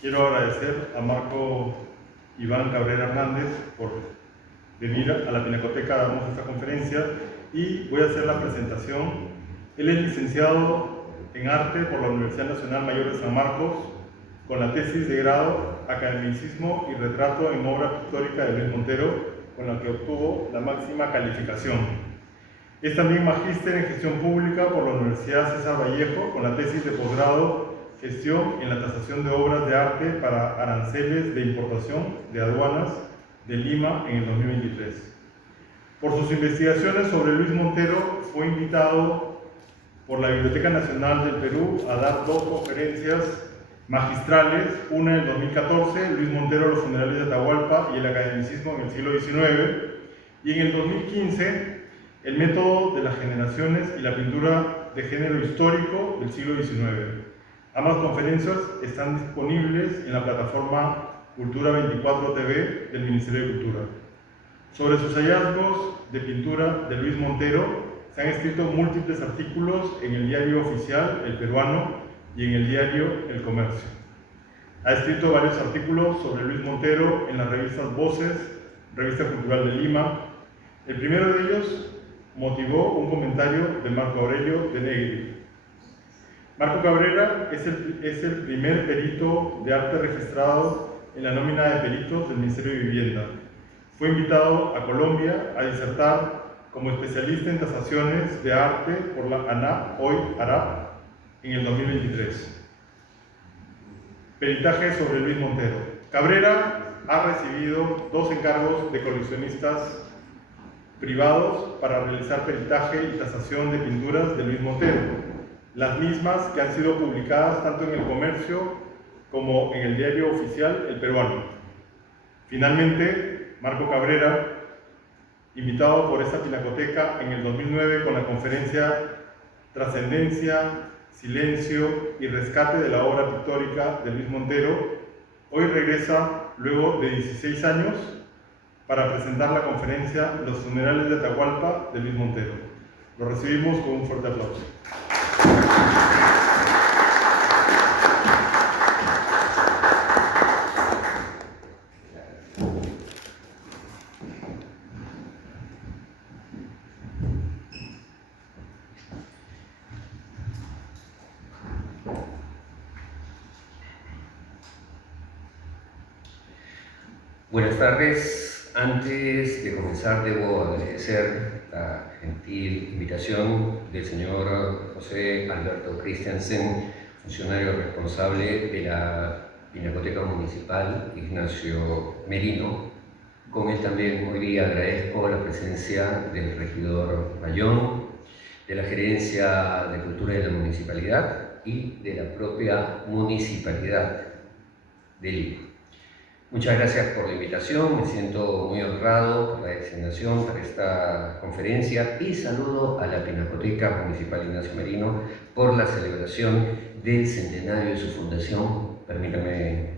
Quiero agradecer a Marco Iván Cabrera Hernández por venir a la Pinacoteca a darnos esta conferencia y voy a hacer la presentación. Él es licenciado en Arte por la Universidad Nacional Mayor de San Marcos con la tesis de grado Academicismo y Retrato en Obra Pictórica de Luis Montero, con la que obtuvo la máxima calificación. Es también magíster en Gestión Pública por la Universidad César Vallejo con la tesis de posgrado Gestión en la tasación de obras de arte para aranceles de importación de aduanas de Lima en el 2023. Por sus investigaciones sobre Luis Montero fue invitado por la Biblioteca Nacional del Perú a dar dos conferencias magistrales, una en el 2014, Luis Montero, los funerales de Atahualpa y el academicismo en el siglo XIX, y en el 2015, el método de las generaciones y la pintura de género histórico del siglo XIX. Ambas conferencias están disponibles en la plataforma Cultura 24 TV del Ministerio de Cultura. Sobre sus hallazgos de pintura de Luis Montero se han escrito múltiples artículos en el diario oficial El Peruano y en el diario El Comercio. Ha escrito varios artículos sobre Luis Montero en las revistas Voces, Revista Cultural de Lima. El primero de ellos motivó un comentario de Marco Aurelio de Negri. Marco Cabrera es el primer perito de arte registrado en la nómina de peritos del Ministerio de Vivienda. Fue invitado a Colombia a disertar como especialista en tasaciones de arte por la ANAP, hoy ARAP, en el 2023. Peritaje sobre Luis Montero. Cabrera ha recibido 2 encargos de coleccionistas privados para realizar peritaje y tasación de pinturas de Luis Montero, las mismas que han sido publicadas tanto en El Comercio como en el diario oficial El Peruano. Finalmente, Marco Cabrera, invitado por esta pinacoteca en el 2009 con la conferencia Trascendencia, Silencio y Rescate de la obra pictórica de Luis Montero, hoy regresa luego de 16 años para presentar la conferencia Los funerales de Atahualpa de Luis Montero. Lo recibimos con un fuerte aplauso. Buenas tardes. Antes de comenzar debo agradecer la gentil invitación del señor José Alberto Christiansen, funcionario responsable de la Pinacoteca Municipal Ignacio Merino. Con él también hoy día agradezco la presencia del regidor Bayón, de la Gerencia de Cultura de la Municipalidad y de la propia Municipalidad de Lima. Muchas gracias por la invitación, me siento muy honrado por la designación para esta conferencia y saludo a la Pinacoteca Municipal Ignacio Merino por la celebración del centenario de su fundación. Permítame,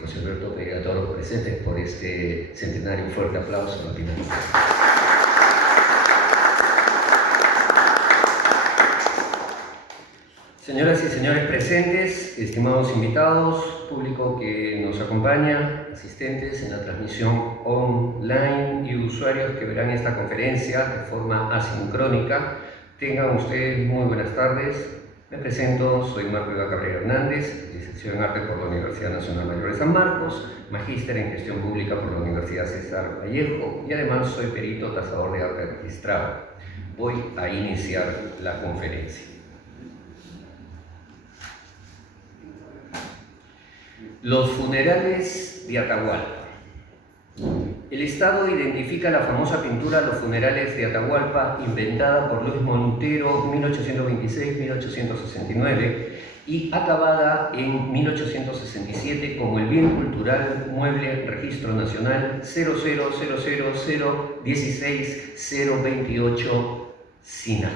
José Alberto, pedir a todos los presentes por este centenario un fuerte aplauso a la Pinacoteca. Señoras y señores presentes, estimados invitados, público que nos acompaña, asistentes en la transmisión online y usuarios que verán esta conferencia de forma asincrónica, tengan ustedes muy buenas tardes. Me presento, soy Marco Iván Cabrera Hernández, licenciado en Arte por la Universidad Nacional Mayor de San Marcos, magíster en Gestión Pública por la Universidad César Vallejo y además soy perito tasador de arte registrado. Voy a iniciar la conferencia. Los funerales de Atahualpa. El Estado identifica la famosa pintura Los funerales de Atahualpa, inventada por Luis Montero 1826-1869 y acabada en 1867 como el bien cultural mueble registro nacional 000016028 Sina.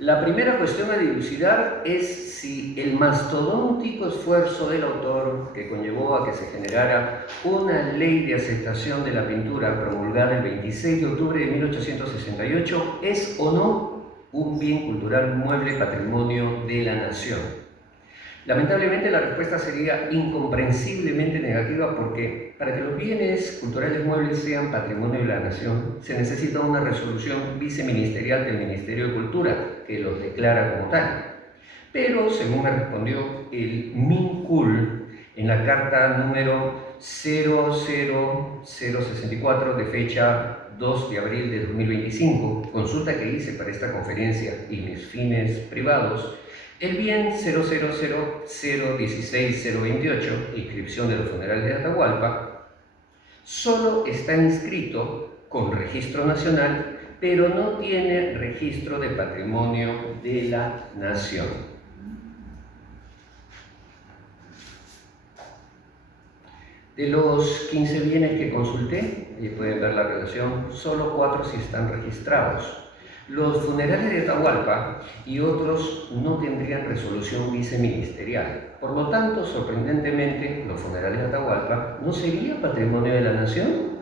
La primera cuestión a dilucidar es si el mastodóntico esfuerzo del autor que conllevó a que se generara una ley de aceptación de la pintura promulgada el 26 de octubre de 1868 es o no un bien cultural mueble patrimonio de la nación? Lamentablemente la respuesta sería incomprensiblemente negativa, porque para que los bienes culturales muebles sean patrimonio de la nación se necesita una resolución viceministerial del Ministerio de Cultura que los declara como tal. Pero, según me respondió el MINCUL en la carta número 00064 de fecha 2 de abril de 2025, consulta que hice para esta conferencia y mis fines privados, el bien 000016028, inscripción de los funerales de Atahualpa, solo está inscrito con registro nacional, pero no tiene registro de patrimonio de la nación. De los 15 bienes que consulté, y pueden ver la relación, solo 4 sí están registrados. Los funerales de Atahualpa y otros no tendrían resolución viceministerial. Por lo tanto, sorprendentemente, los funerales de Atahualpa no serían patrimonio de la nación,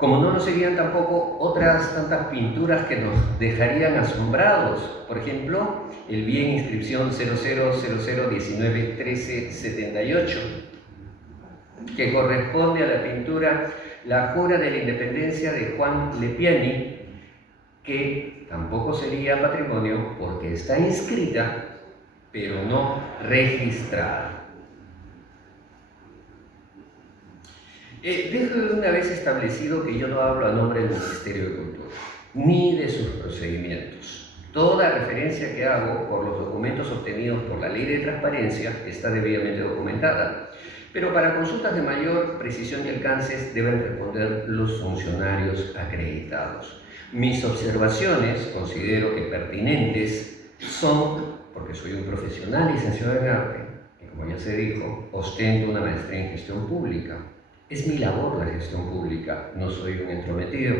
como no lo serían tampoco otras tantas pinturas que nos dejarían asombrados. Por ejemplo, el bien inscripción 0000191378, que corresponde a la pintura La Jura de la Independencia de Juan Lepiani, que tampoco sería patrimonio porque está inscrita, pero no registrada. Dejo de una vez establecido que yo no hablo a nombre del Ministerio de Cultura, ni de sus procedimientos. Toda referencia que hago por los documentos obtenidos por la Ley de Transparencia está debidamente documentada, pero para consultas de mayor precisión y alcances deben responder los funcionarios acreditados. Mis observaciones, considero que pertinentes, son, porque soy un profesional licenciado en arte, y como ya se dijo, ostento una maestría en gestión pública. Es mi labor la gestión pública, no soy un entrometido.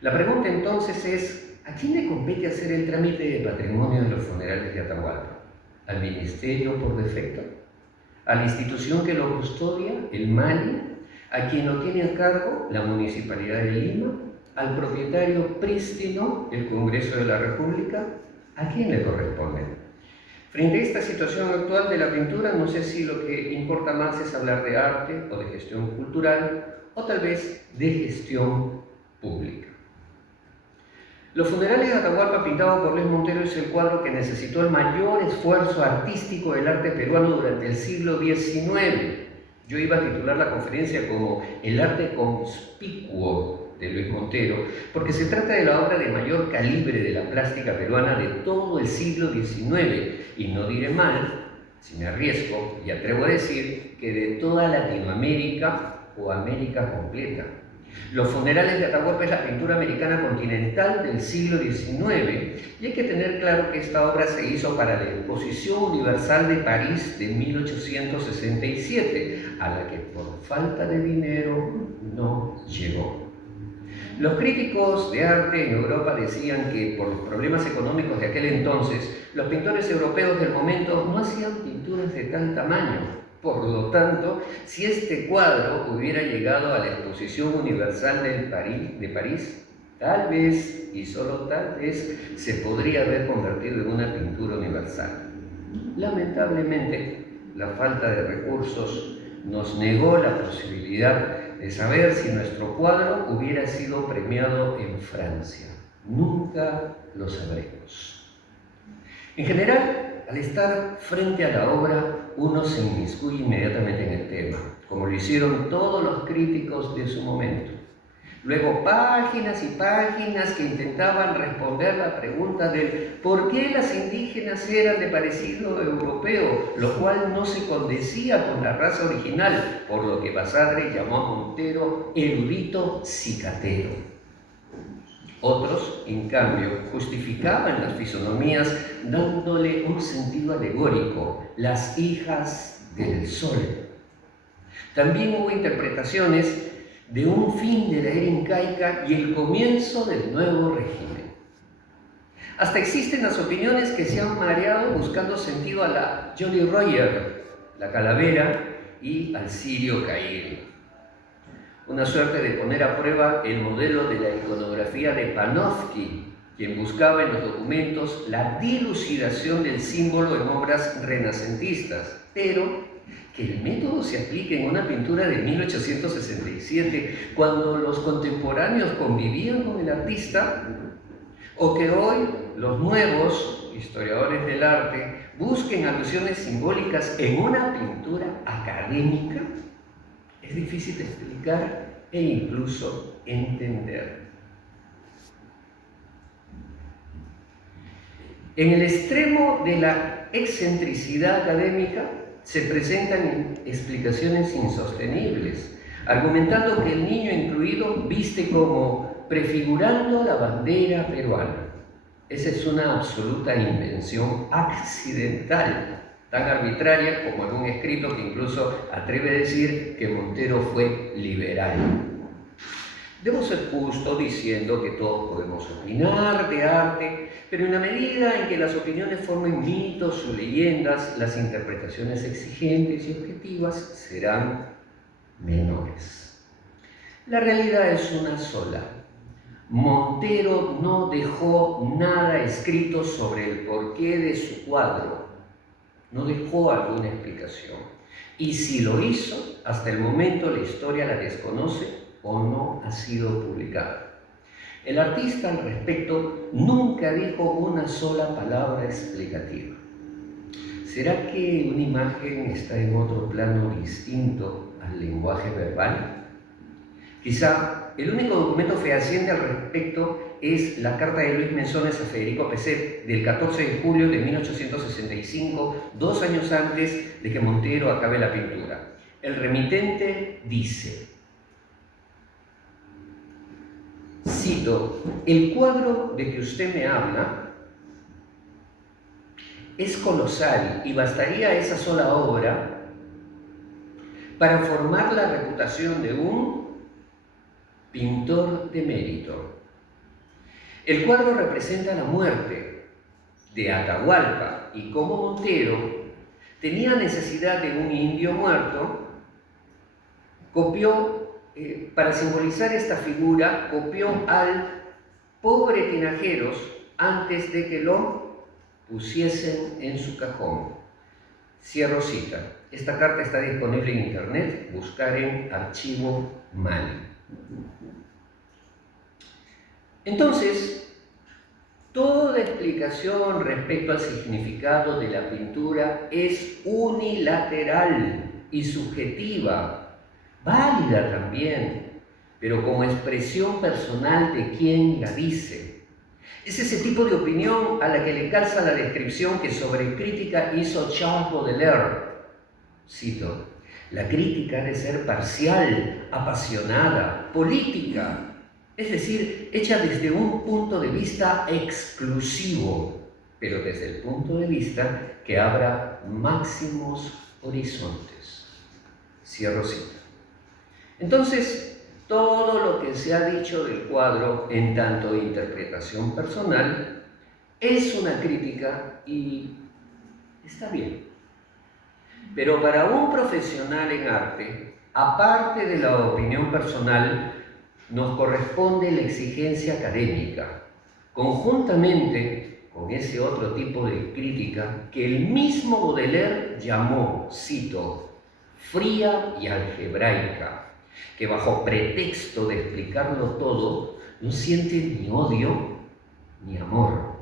La pregunta entonces es, ¿a quién le compete hacer el trámite de patrimonio de los funerales de Atahualpa? ¿Al ministerio por defecto? ¿A la institución que lo custodia, el MANI? ¿A quien lo tiene a cargo, la Municipalidad de Lima? ¿Al propietario prístino, el Congreso de la República? ¿A quién le corresponde? Frente a esta situación actual de la pintura, no sé si lo que importa más es hablar de arte o de gestión cultural, o tal vez de gestión pública. Los funerales de Atahualpa, pintado por Luis Montero, es el cuadro que necesitó el mayor esfuerzo artístico del arte peruano durante el siglo XIX. Yo iba a titular la conferencia como El arte conspicuo de Luis Montero, porque se trata de la obra de mayor calibre de la plástica peruana de todo el siglo XIX, y no diré mal, si me arriesgo y atrevo a decir, que de toda Latinoamérica o América completa. Los funerales de Atahualpa es la pintura americana continental del siglo XIX, y hay que tener claro que esta obra se hizo para la Exposición Universal de París de 1867, a la que por falta de dinero no llegó. Los críticos de arte en Europa decían que por los problemas económicos de aquel entonces, los pintores europeos del momento no hacían pinturas de tal tamaño. Por lo tanto, si este cuadro hubiera llegado a la Exposición Universal de París, tal vez, y solo tal vez, se podría haber convertido en una pintura universal. Lamentablemente, la falta de recursos nos negó la posibilidad de saber si nuestro cuadro hubiera sido premiado en Francia. Nunca lo sabremos. En general, al estar frente a la obra, uno se inmiscuye inmediatamente en el tema, como lo hicieron todos los críticos de su momento. Luego, páginas y páginas que intentaban responder la pregunta del por qué las indígenas eran de parecido europeo, lo cual no se condecía con la raza original, por lo que Basadre llamó a Montero erudito cicatero. Otros, en cambio, justificaban las fisonomías dándole un sentido alegórico, las hijas del sol. También hubo interpretaciones de un fin de la era incaica y el comienzo del nuevo régimen. Hasta existen las opiniones que se han mareado buscando sentido a la Jolly Roger, la calavera, y al cirio caído. Una suerte de poner a prueba el modelo de la iconografía de Panofsky, quien buscaba en los documentos la dilucidación del símbolo en obras renacentistas, pero que el método se aplique en una pintura de 1867, cuando los contemporáneos convivían con el artista, o que hoy los nuevos historiadores del arte busquen alusiones simbólicas en una pintura académica, es difícil de explicar e incluso entender. En el extremo de la excentricidad académica se presentan explicaciones insostenibles, argumentando que el niño incluido viste como prefigurando la bandera peruana. Esa es una absoluta invención accidental, tan arbitraria como algún escrito que incluso atreve a decir que Montero fue liberal. Debo ser justo diciendo que todos podemos opinar de arte, pero en la medida en que las opiniones formen mitos o leyendas, las interpretaciones exigentes y objetivas serán menores. La realidad es una sola. Montero no dejó nada escrito sobre el porqué de su cuadro, no dejó alguna explicación. Y si lo hizo, hasta el momento la historia la desconoce o no ha sido publicada. El artista al respecto nunca dijo una sola palabra explicativa. ¿Será que una imagen está en otro plano distinto al lenguaje verbal? Quizá el único documento fehaciente al respecto es la carta de Luis Menzones a Federico Peset del 14 de julio de 1865, 2 años antes de que Montero acabe la pintura. El remitente dice, cito, el cuadro de que usted me habla es colosal y bastaría esa sola obra para formar la reputación de un pintor de mérito. El cuadro representa la muerte de Atahualpa y como Montero tenía necesidad de un indio muerto, para simbolizar esta figura, copió al pobre Tinajeros antes de que lo pusiesen en su cajón. Cierro cita. Esta carta está disponible en internet, buscar en Archivo Mali. Entonces, toda explicación respecto al significado de la pintura es unilateral y subjetiva, válida también, pero como expresión personal de quien la dice. Es ese tipo de opinión a la que le calza la descripción que sobre crítica hizo Charles Baudelaire. Cito, la crítica ha de ser parcial, apasionada, política, es decir, hecha desde un punto de vista exclusivo, pero desde el punto de vista que abra máximos horizontes. Cierro cita. Entonces, todo lo que se ha dicho del cuadro en tanto interpretación personal es una crítica y está bien. Pero para un profesional en arte, aparte de la opinión personal, nos corresponde la exigencia académica, conjuntamente con ese otro tipo de crítica que el mismo Baudelaire llamó, cito, fría y algebraica, que bajo pretexto de explicarlo todo, no siente ni odio ni amor,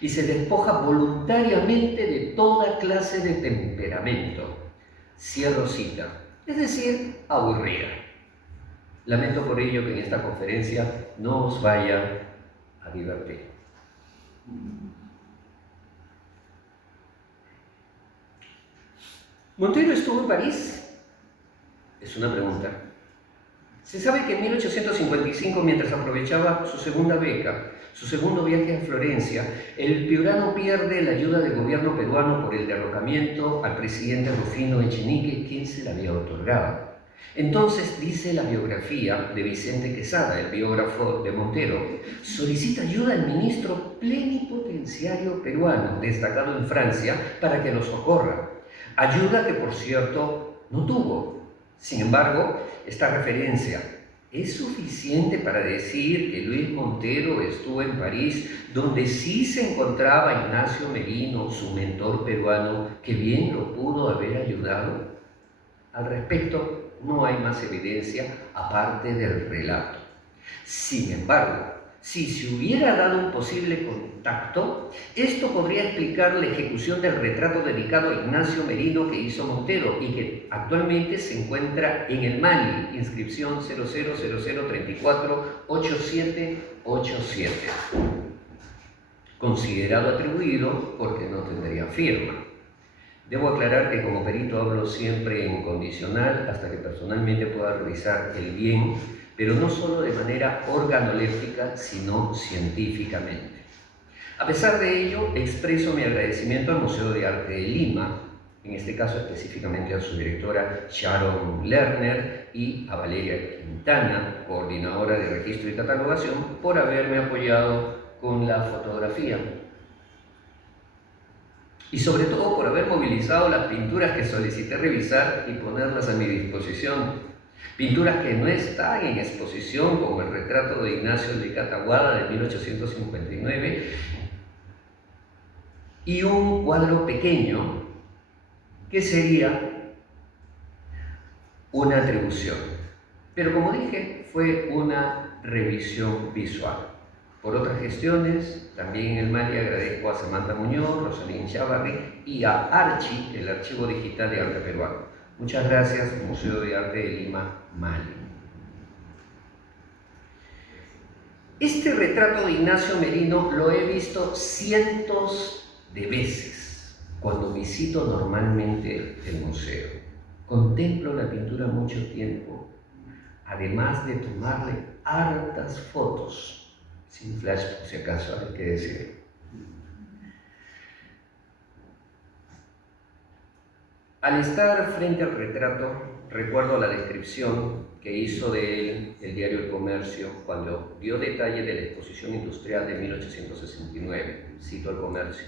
y se despoja voluntariamente de toda clase de temperamento. Cierro cita, es decir, aburrida. Lamento por ello que en esta conferencia no os vaya a divertir. ¿Montero estuvo en París? Es una pregunta. Se sabe que en 1855, mientras aprovechaba su segunda beca, su segundo viaje a Florencia, el piurano pierde la ayuda del gobierno peruano por el derrocamiento al presidente Rufino Echenique, quien se la había otorgado. Entonces, dice la biografía de Vicente Quesada, el biógrafo de Montero, solicita ayuda al ministro plenipotenciario peruano, destacado en Francia, para que lo socorra. Ayuda que, por cierto, no tuvo. Sin embargo, esta referencia ¿Es suficiente para decir que Luis Montero estuvo en París, donde sí se encontraba Ignacio Merino, su mentor peruano, que bien lo pudo haber ayudado? Al respecto, no hay más evidencia aparte del relato. Sin embargo, si se hubiera dado un posible contacto, esto podría explicar la ejecución del retrato dedicado a Ignacio Merino que hizo Montero y que actualmente se encuentra en el Mali, inscripción 0000348787, considerado atribuido porque no tendría firma. Debo aclarar que como perito hablo siempre en condicional hasta que personalmente pueda revisar el bien, pero no solo de manera organoléptica, sino científicamente. A pesar de ello, expreso mi agradecimiento al Museo de Arte de Lima, en este caso específicamente a su directora Sharon Lerner y a Valeria Quintana, coordinadora de registro y catalogación, por haberme apoyado con la fotografía. Y sobre todo por haber movilizado las pinturas que solicité revisar y ponerlas a mi disposición. Pinturas que no están en exposición, como el retrato de Ignacio de Cataguada de 1859 y un cuadro pequeño que sería una atribución. Pero como dije, fue una revisión visual. Por otras gestiones, también en el Mali agradezco a Samantha Muñoz, Rosalín Chavarri y a Archi, el Archivo Digital de Arte Peruano. Muchas gracias, Museo de Arte de Lima, Mali. Este retrato de Ignacio Merino lo he visto cientos de veces cuando visito normalmente el museo. Contemplo la pintura mucho tiempo, además de tomarle hartas fotos. Sin flash, por si acaso, hay que decir. Al estar frente al retrato, recuerdo la descripción que hizo de él el diario El Comercio cuando dio detalle de la exposición industrial de 1869. Cito El Comercio: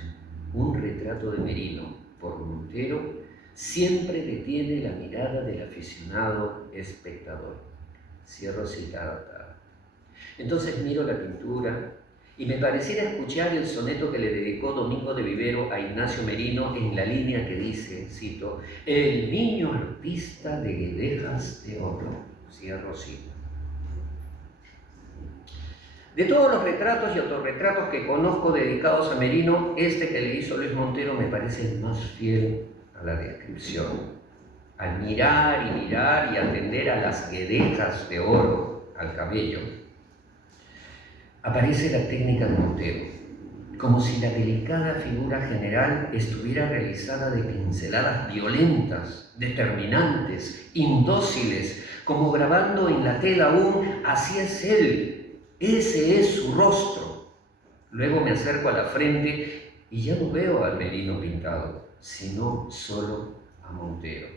un retrato de Merino por Montero siempre detiene la mirada del aficionado espectador. Cierro citata. Entonces miro la pintura y me pareciera escuchar el soneto que le dedicó Domingo de Vivero a Ignacio Merino en la línea que dice, cito, el niño artista de guedejas de oro. Cierro cita. De todos los retratos y autorretratos que conozco dedicados a Merino, este que le hizo Luis Montero me parece el más fiel a la descripción. Al mirar y atender a las guedejas de oro al cabello, aparece la técnica de Montero, como si la delicada figura general estuviera realizada de pinceladas violentas, determinantes, indóciles, como grabando en la tela un así es él, ese es su rostro. Luego me acerco a la frente y ya no veo al Merino pintado, sino solo a Montero.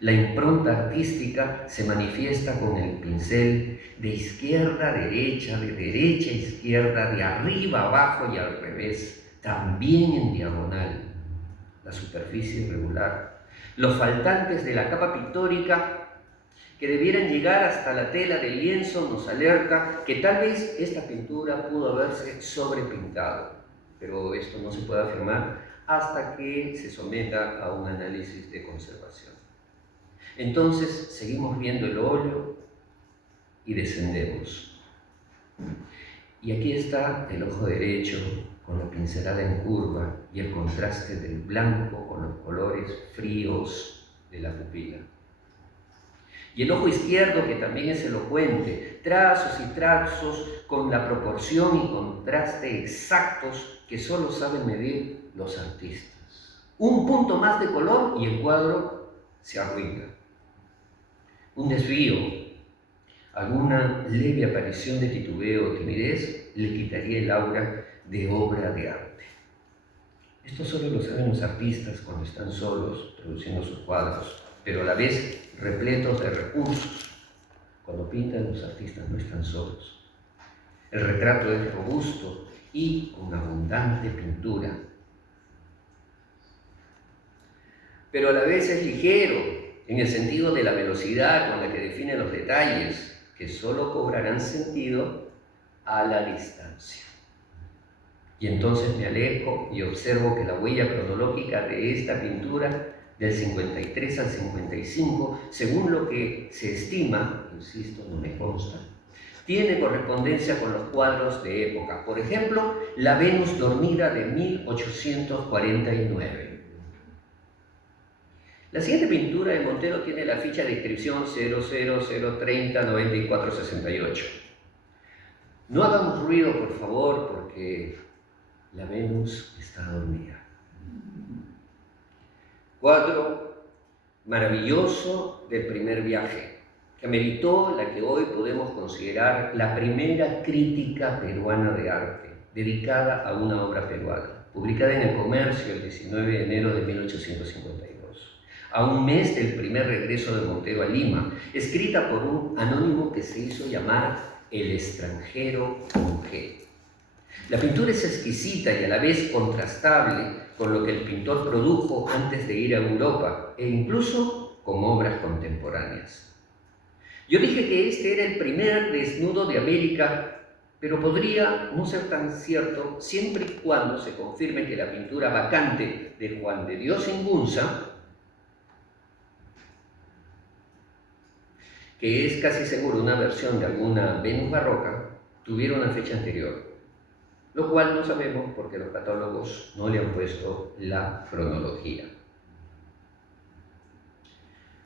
La impronta artística se manifiesta con el pincel de izquierda a derecha, de derecha a izquierda, de arriba a abajo y al revés, también en diagonal. La superficie irregular, los faltantes de la capa pictórica que debieran llegar hasta la tela del lienzo nos alerta que tal vez esta pintura pudo haberse sobrepintado, pero esto no se puede afirmar hasta que se someta a un análisis de conservación. Entonces seguimos viendo el óleo y descendemos. Y aquí está el ojo derecho con la pincelada en curva y el contraste del blanco con los colores fríos de la pupila. Y el ojo izquierdo, que también es elocuente, trazos y trazos con la proporción y contraste exactos que solo saben medir los artistas. Un punto más de color y el cuadro se arruina. Un desvío, alguna leve aparición de titubeo o timidez le quitaría el aura de obra de arte. Esto solo lo saben los artistas cuando están solos produciendo sus cuadros, pero a la vez repletos de recursos. Cuando pintan, los artistas no están solos. El retrato es robusto y con abundante pintura, pero a la vez es ligero, en el sentido de la velocidad con la que define los detalles, que solo cobrarán sentido a la distancia. Y entonces me alejo y observo que la huella cronológica de esta pintura, del 53 al 55, según lo que se estima, insisto, no me consta, tiene correspondencia con los cuadros de época. Por ejemplo, la Venus dormida de 1849. La siguiente pintura de Montero tiene la ficha de inscripción 000309468. No hagamos ruido, por favor, porque la Venus está dormida. Cuadro maravilloso del primer viaje, que ameritó la que hoy podemos considerar la primera crítica peruana de arte, dedicada a una obra peruana, publicada en El Comercio el 19 de enero de 1852, a un mes del primer regreso de Montero a Lima, escrita por un anónimo que se hizo llamar El extranjero con G. La pintura es exquisita y a la vez contrastable con lo que el pintor produjo antes de ir a Europa e incluso con obras contemporáneas. Yo dije que este era el primer desnudo de América, pero podría no ser tan cierto siempre y cuando se confirme que la pintura vacante de Juan de Dios Ingunza, que es casi seguro una versión de alguna Venus barroca, tuviera una fecha anterior, lo cual no sabemos porque los catálogos no le han puesto la cronología.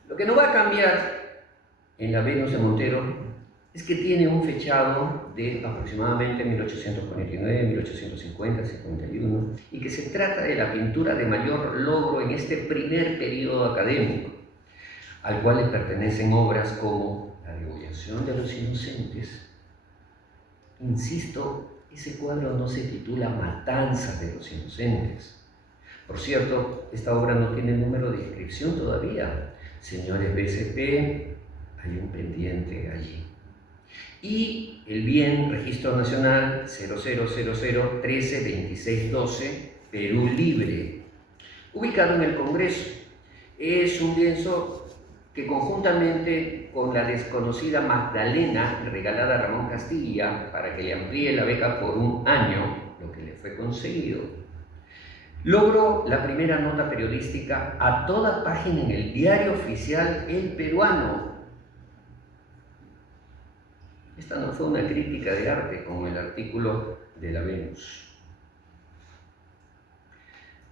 Lo que no va a cambiar en la Venus de Montero es que tiene un fechado de aproximadamente 1849, 1850, 51, y que se trata de la pintura de mayor logro en este primer periodo académico, al cual le pertenecen obras como La degollación de los inocentes. Insisto, ese cuadro no se titula Matanza de los inocentes. Por cierto, esta obra no tiene número de inscripción todavía. Señores BCP, hay un pendiente allí. Y el bien Registro Nacional 0000132612, Perú Libre, ubicado en el Congreso. Es un lienzo que conjuntamente con la desconocida Magdalena, regalada a Ramón Castilla para que le amplíe la beca por un año, lo que le fue conseguido, logró la primera nota periodística a toda página en el diario oficial El Peruano. Esta no fue una crítica de arte como el artículo de la Venus.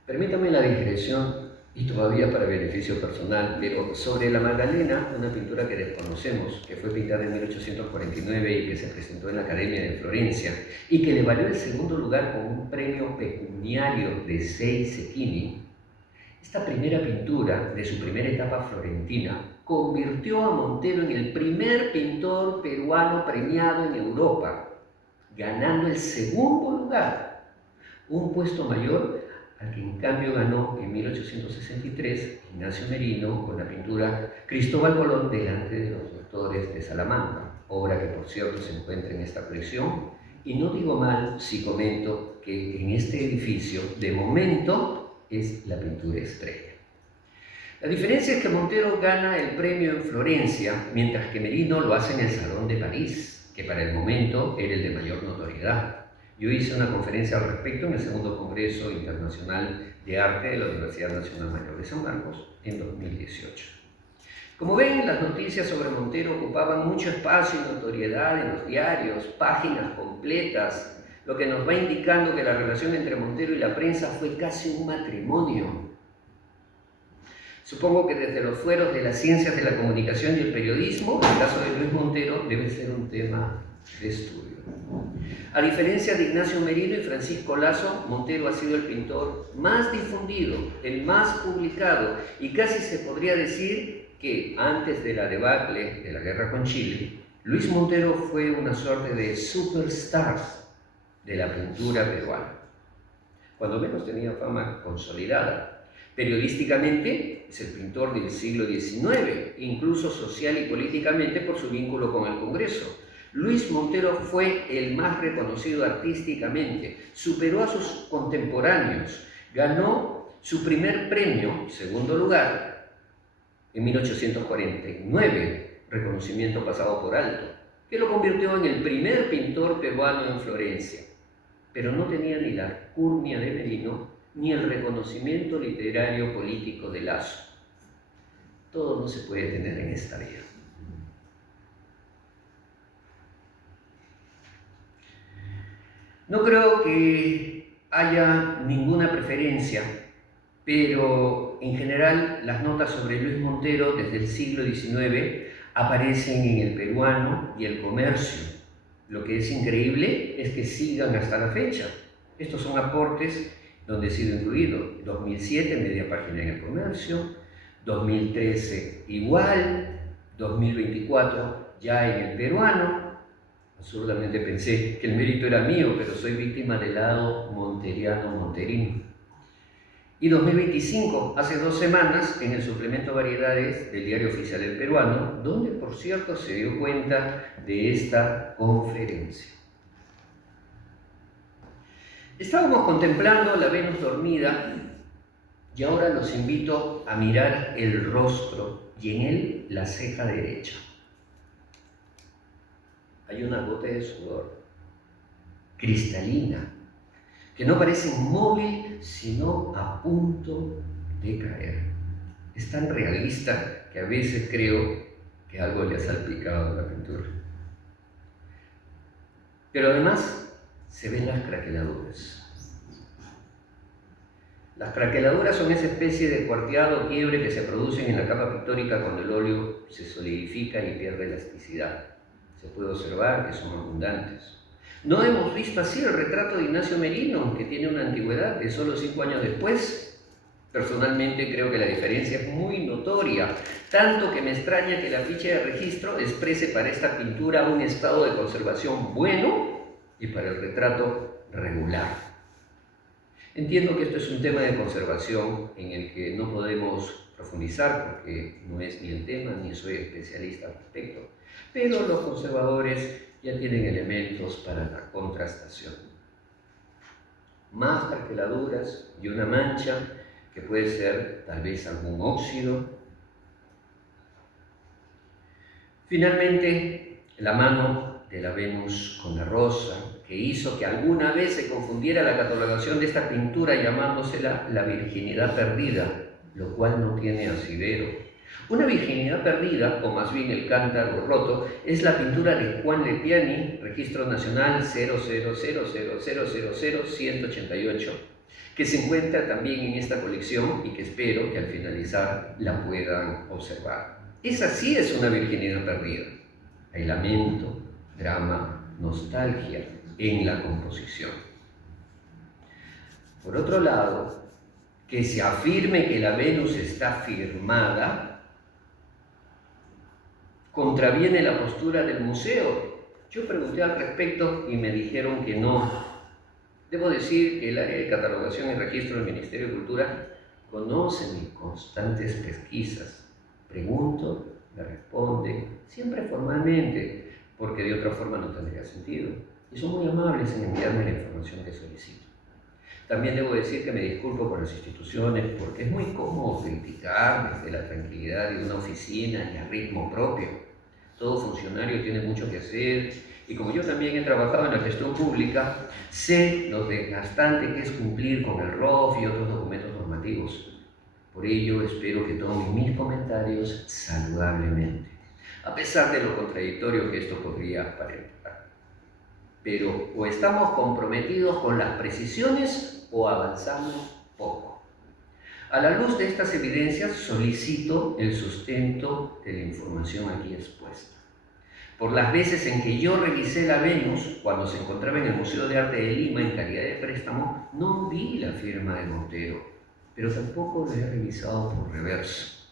Permítame la digresión, y todavía para beneficio personal, pero sobre la Magdalena, una pintura que desconocemos, que fue pintada en 1849 y que se presentó en la Academia de Florencia, y que le valió el segundo lugar con un premio pecuniario de 6 zecchini. Esta primera pintura de su primera etapa florentina convirtió a Montero en el primer pintor peruano premiado en Europa, ganando el segundo lugar, un puesto mayor al que en cambio ganó en 1863 Ignacio Merino con la pintura Cristóbal Colón delante de los doctores de Salamanca, obra que por cierto se encuentra en esta colección, y no digo mal si comento que en este edificio de momento es la pintura estrella. La diferencia es que Montero gana el premio en Florencia, mientras que Merino lo hace en el Salón de París, que para el momento era el de mayor notoriedad. Yo hice una conferencia al respecto en el segundo Congreso Internacional de Arte de la Universidad Nacional Mayor de San Marcos en 2018. Como ven, las noticias sobre Montero ocupaban mucho espacio y notoriedad en los diarios, páginas completas, lo que nos va indicando que la relación entre Montero y la prensa fue casi un matrimonio. Supongo que desde los fueros de las ciencias de la comunicación y el periodismo, el caso de Luis Montero debe ser un tema de estudio. A diferencia de Ignacio Merino y Francisco Lazo, Montero ha sido el pintor más difundido, el más publicado, y casi se podría decir que antes de la debacle de la guerra con Chile, Luis Montero fue una suerte de superstar de la pintura peruana. Cuando menos tenía fama consolidada. Periodísticamente es el pintor del siglo XIX, incluso social y políticamente por su vínculo con el Congreso. Luis Montero fue el más reconocido artísticamente, superó a sus contemporáneos, ganó su primer premio, segundo lugar, en 1849, reconocimiento pasado por alto, que lo convirtió en el primer pintor peruano en Florencia, pero no tenía ni la alcurnia de Merino ni el reconocimiento literario político de Lasso. Todo no se puede tener en esta vida. No creo que haya ninguna preferencia, pero en general las notas sobre Luis Montero desde el siglo XIX aparecen en El Peruano y El Comercio. Lo que es increíble es que sigan hasta la fecha. Estos son aportes donde ha sido incluido. 2007, media página en El Comercio, 2013 igual, 2024 ya en El Peruano. Absurdamente pensé que el mérito era mío, pero soy víctima del lado monterino. Y 2025, hace 2 semanas, en el suplemento Variedades del Diario Oficial del Peruano, donde por cierto se dio cuenta de esta conferencia. Estábamos contemplando la Venus dormida y ahora los invito a mirar el rostro y en él la ceja derecha. Hay una gota de sudor cristalina que no parece inmóvil sino a punto de caer. Es tan realista que a veces creo que algo le ha salpicado a la pintura. Pero además se ven las craqueladuras. Las craqueladuras son esa especie de cuarteado o quiebre que se producen en la capa pictórica cuando el óleo se solidifica y pierde elasticidad. Se puede observar que son abundantes. No hemos visto así el retrato de Ignacio Merino, que tiene una antigüedad de solo 5 años después. Personalmente creo que la diferencia es muy notoria, tanto que me extraña que la ficha de registro exprese para esta pintura un estado de conservación bueno y para el retrato regular. Entiendo que esto es un tema de conservación en el que no podemos profundizar porque no es mi el tema ni soy especialista al respecto, pero los conservadores ya tienen elementos para la contrastación. Más craqueladuras y una mancha que puede ser tal vez algún óxido. Finalmente, la mano de la Venus con la rosa, que hizo que alguna vez se confundiera la catalogación de esta pintura llamándosela la virginidad perdida, lo cual no tiene asidero. Una virginidad perdida, o más bien el cántaro roto, es la pintura de Juan Lepiani, registro nacional 000000188, que se encuentra también en esta colección y que espero que al finalizar la puedan observar. Esa sí es una virginidad perdida. Hay lamento, drama, nostalgia en la composición. Por otro lado, que se afirme que la Venus está firmada contraviene la postura del museo. Yo pregunté al respecto y me dijeron que no. Debo decir que el área de catalogación y registro del Ministerio de Cultura conoce mis constantes pesquisas. Pregunto, me responde, siempre formalmente, porque de otra forma no tendría sentido. Y son muy amables en enviarme la información que solicito. También debo decir que me disculpo por las instituciones porque es muy cómodo criticar desde la tranquilidad de una oficina y a ritmo propio. Todo funcionario tiene mucho que hacer y como yo también he trabajado en la gestión pública, sé lo desgastante que es cumplir con el ROF y otros documentos normativos. Por ello espero que tomen mis comentarios saludablemente, a pesar de lo contradictorio que esto podría aparentar. Pero o estamos comprometidos con las precisiones o avanzamos poco. A la luz de estas evidencias solicito el sustento de la información aquí expuesta. Por las veces en que yo revisé la Venus, cuando se encontraba en el Museo de Arte de Lima en calidad de préstamo, no vi la firma de Montero, pero tampoco la he revisado por reverso.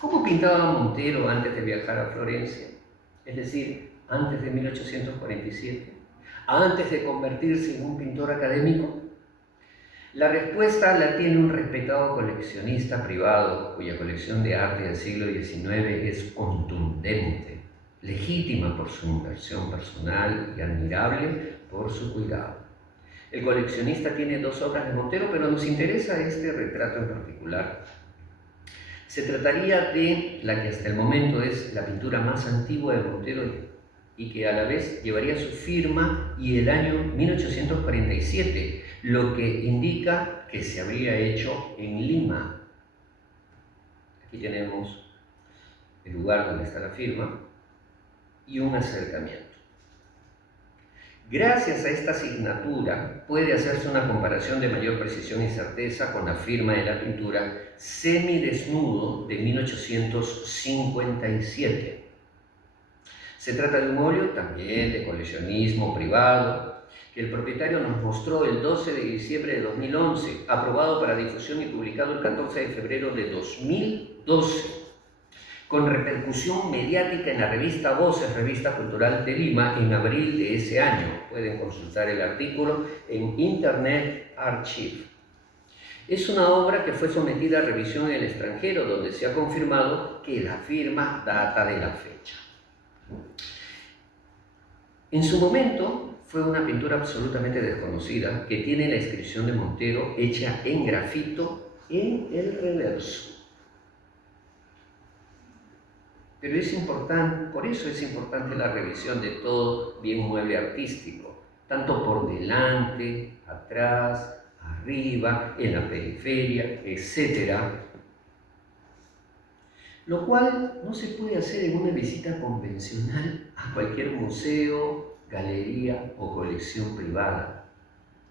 ¿Cómo pintaba Montero antes de viajar a Florencia? Es decir, antes de 1847, antes de convertirse en un pintor académico. La respuesta la tiene un respetado coleccionista privado cuya colección de arte del siglo XIX es contundente, legítima por su inversión personal y admirable por su cuidado. El coleccionista tiene 2 obras de Montero, pero nos interesa este retrato en particular. Se trataría de la que hasta el momento es la pintura más antigua de Montero y que a la vez llevaría su firma y el año 1847, lo que indica que se habría hecho en Lima. Aquí tenemos el lugar donde está la firma y un acercamiento. Gracias a esta asignatura puede hacerse una comparación de mayor precisión y certeza con la firma de la pintura Semidesnudo de 1857. Se trata de un óleo también de coleccionismo privado que el propietario nos mostró el 12 de diciembre de 2011, aprobado para difusión y publicado el 14 de febrero de 2012. Con repercusión mediática en la revista Voces, revista cultural de Lima, en abril de ese año. Pueden consultar el artículo en Internet Archive. Es una obra que fue sometida a revisión en el extranjero, donde se ha confirmado que la firma data de la fecha. En su momento fue una pintura absolutamente desconocida, que tiene la inscripción de Montero hecha en grafito en el reverso. Pero es importante, por eso es importante la revisión de todo bien mueble artístico, tanto por delante, atrás, arriba, en la periferia, etc. Lo cual no se puede hacer en una visita convencional a cualquier museo, galería o colección privada.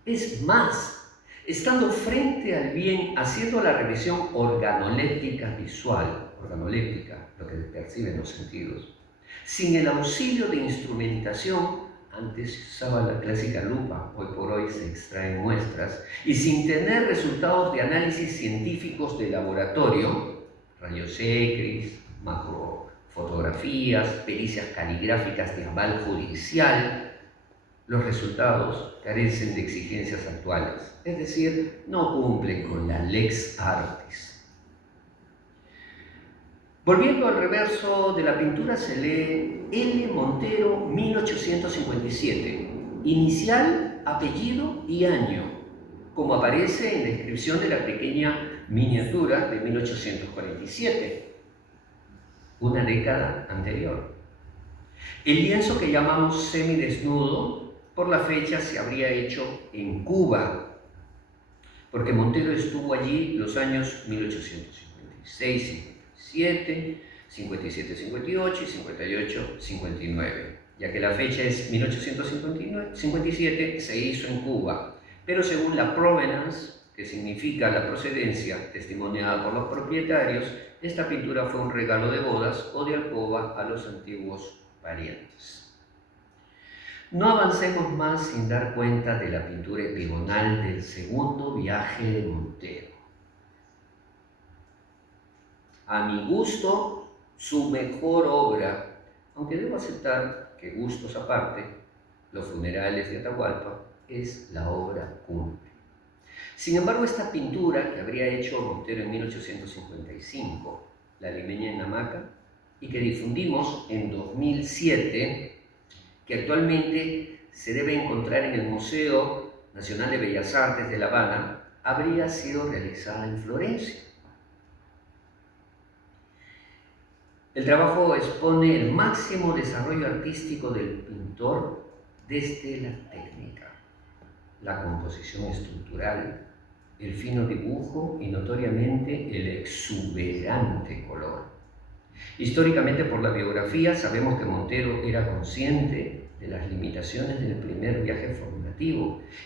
Es más, estando frente al bien, haciendo la revisión organoléptica visual, lo que perciben los sentidos, sin el auxilio de instrumentación, antes se usaba la clásica lupa, hoy por hoy se extraen muestras, y sin tener resultados de análisis científicos de laboratorio, rayos X, macrofotografías, pericias caligráficas de aval judicial, los resultados carecen de exigencias actuales, es decir, no cumplen con la lex artis. Volviendo al reverso de la pintura se lee L. Montero 1857, inicial, apellido y año, como aparece en la inscripción de la pequeña miniatura de 1847, una década anterior. El lienzo que llamamos semidesnudo, por la fecha se habría hecho en Cuba, porque Montero estuvo allí los años 1856, 57, 58 y 58, 59, ya que la fecha es 1857, se hizo en Cuba, pero según la provenance, que significa la procedencia testimoniada por los propietarios, esta pintura fue un regalo de bodas o de alcoba a los antiguos parientes. No avancemos más sin dar cuenta de la pintura epigonal del segundo viaje de Montero. A mi gusto, su mejor obra, aunque debo aceptar que gustos aparte, Los funerales de Atahualpa es la obra cumbre. Sin embargo, esta pintura que habría hecho Montero en 1855, La limeña en hamaca, y que difundimos en 2007, que actualmente se debe encontrar en el Museo Nacional de Bellas Artes de La Habana, habría sido realizada en Florencia. El trabajo expone el máximo desarrollo artístico del pintor desde la técnica, la composición estructural, el fino dibujo y notoriamente el exuberante color. Históricamente, por la biografía, sabemos que Montero era consciente de las limitaciones del primer viaje formativo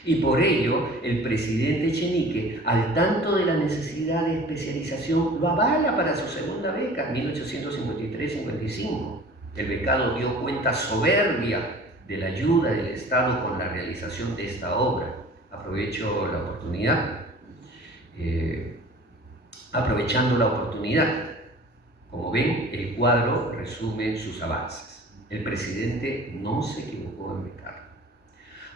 y por ello el presidente Echenique, al tanto de la necesidad de especialización, lo avala para su segunda beca, 1853-55. El becado dio cuenta soberbia de la ayuda del Estado con la realización de esta obra. Aprovecho la oportunidad, aprovechando la oportunidad. Como ven, el cuadro resume sus avances. El presidente no se equivocó en becar.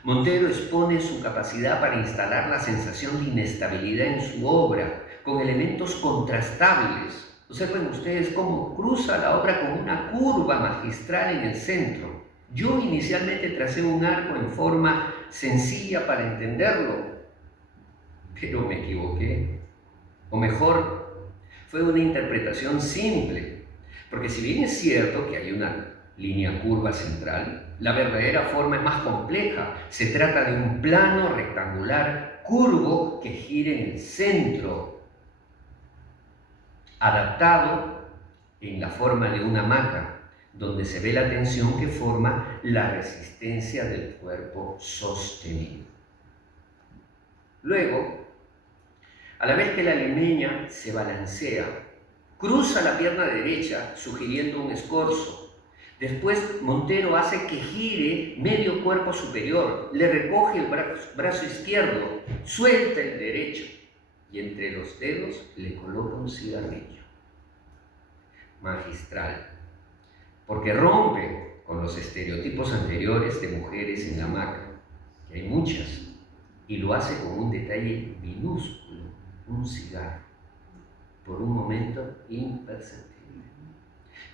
Montero expone su capacidad para instalar la sensación de inestabilidad en su obra, con elementos contrastables. Observen ustedes cómo cruza la obra con una curva magistral en el centro. Yo inicialmente tracé un arco en forma sencilla para entenderlo, pero me equivoqué. O mejor, fue una interpretación simple, porque si bien es cierto que hay una línea curva central, la verdadera forma es más compleja. Se trata de un plano rectangular curvo que gira en el centro, adaptado en la forma de una hamaca, donde se ve la tensión que forma la resistencia del cuerpo sostenido. Luego, a la vez que la limeña se balancea, cruza la pierna derecha sugiriendo un escorzo. Después Montero hace que gire medio cuerpo superior, le recoge el brazo izquierdo, suelta el derecho y entre los dedos le coloca un cigarrillo. Magistral, porque rompe con los estereotipos anteriores de mujeres en la hamaca, que hay muchas, y lo hace con un detalle minúsculo, un cigarro, por un momento imperceptible.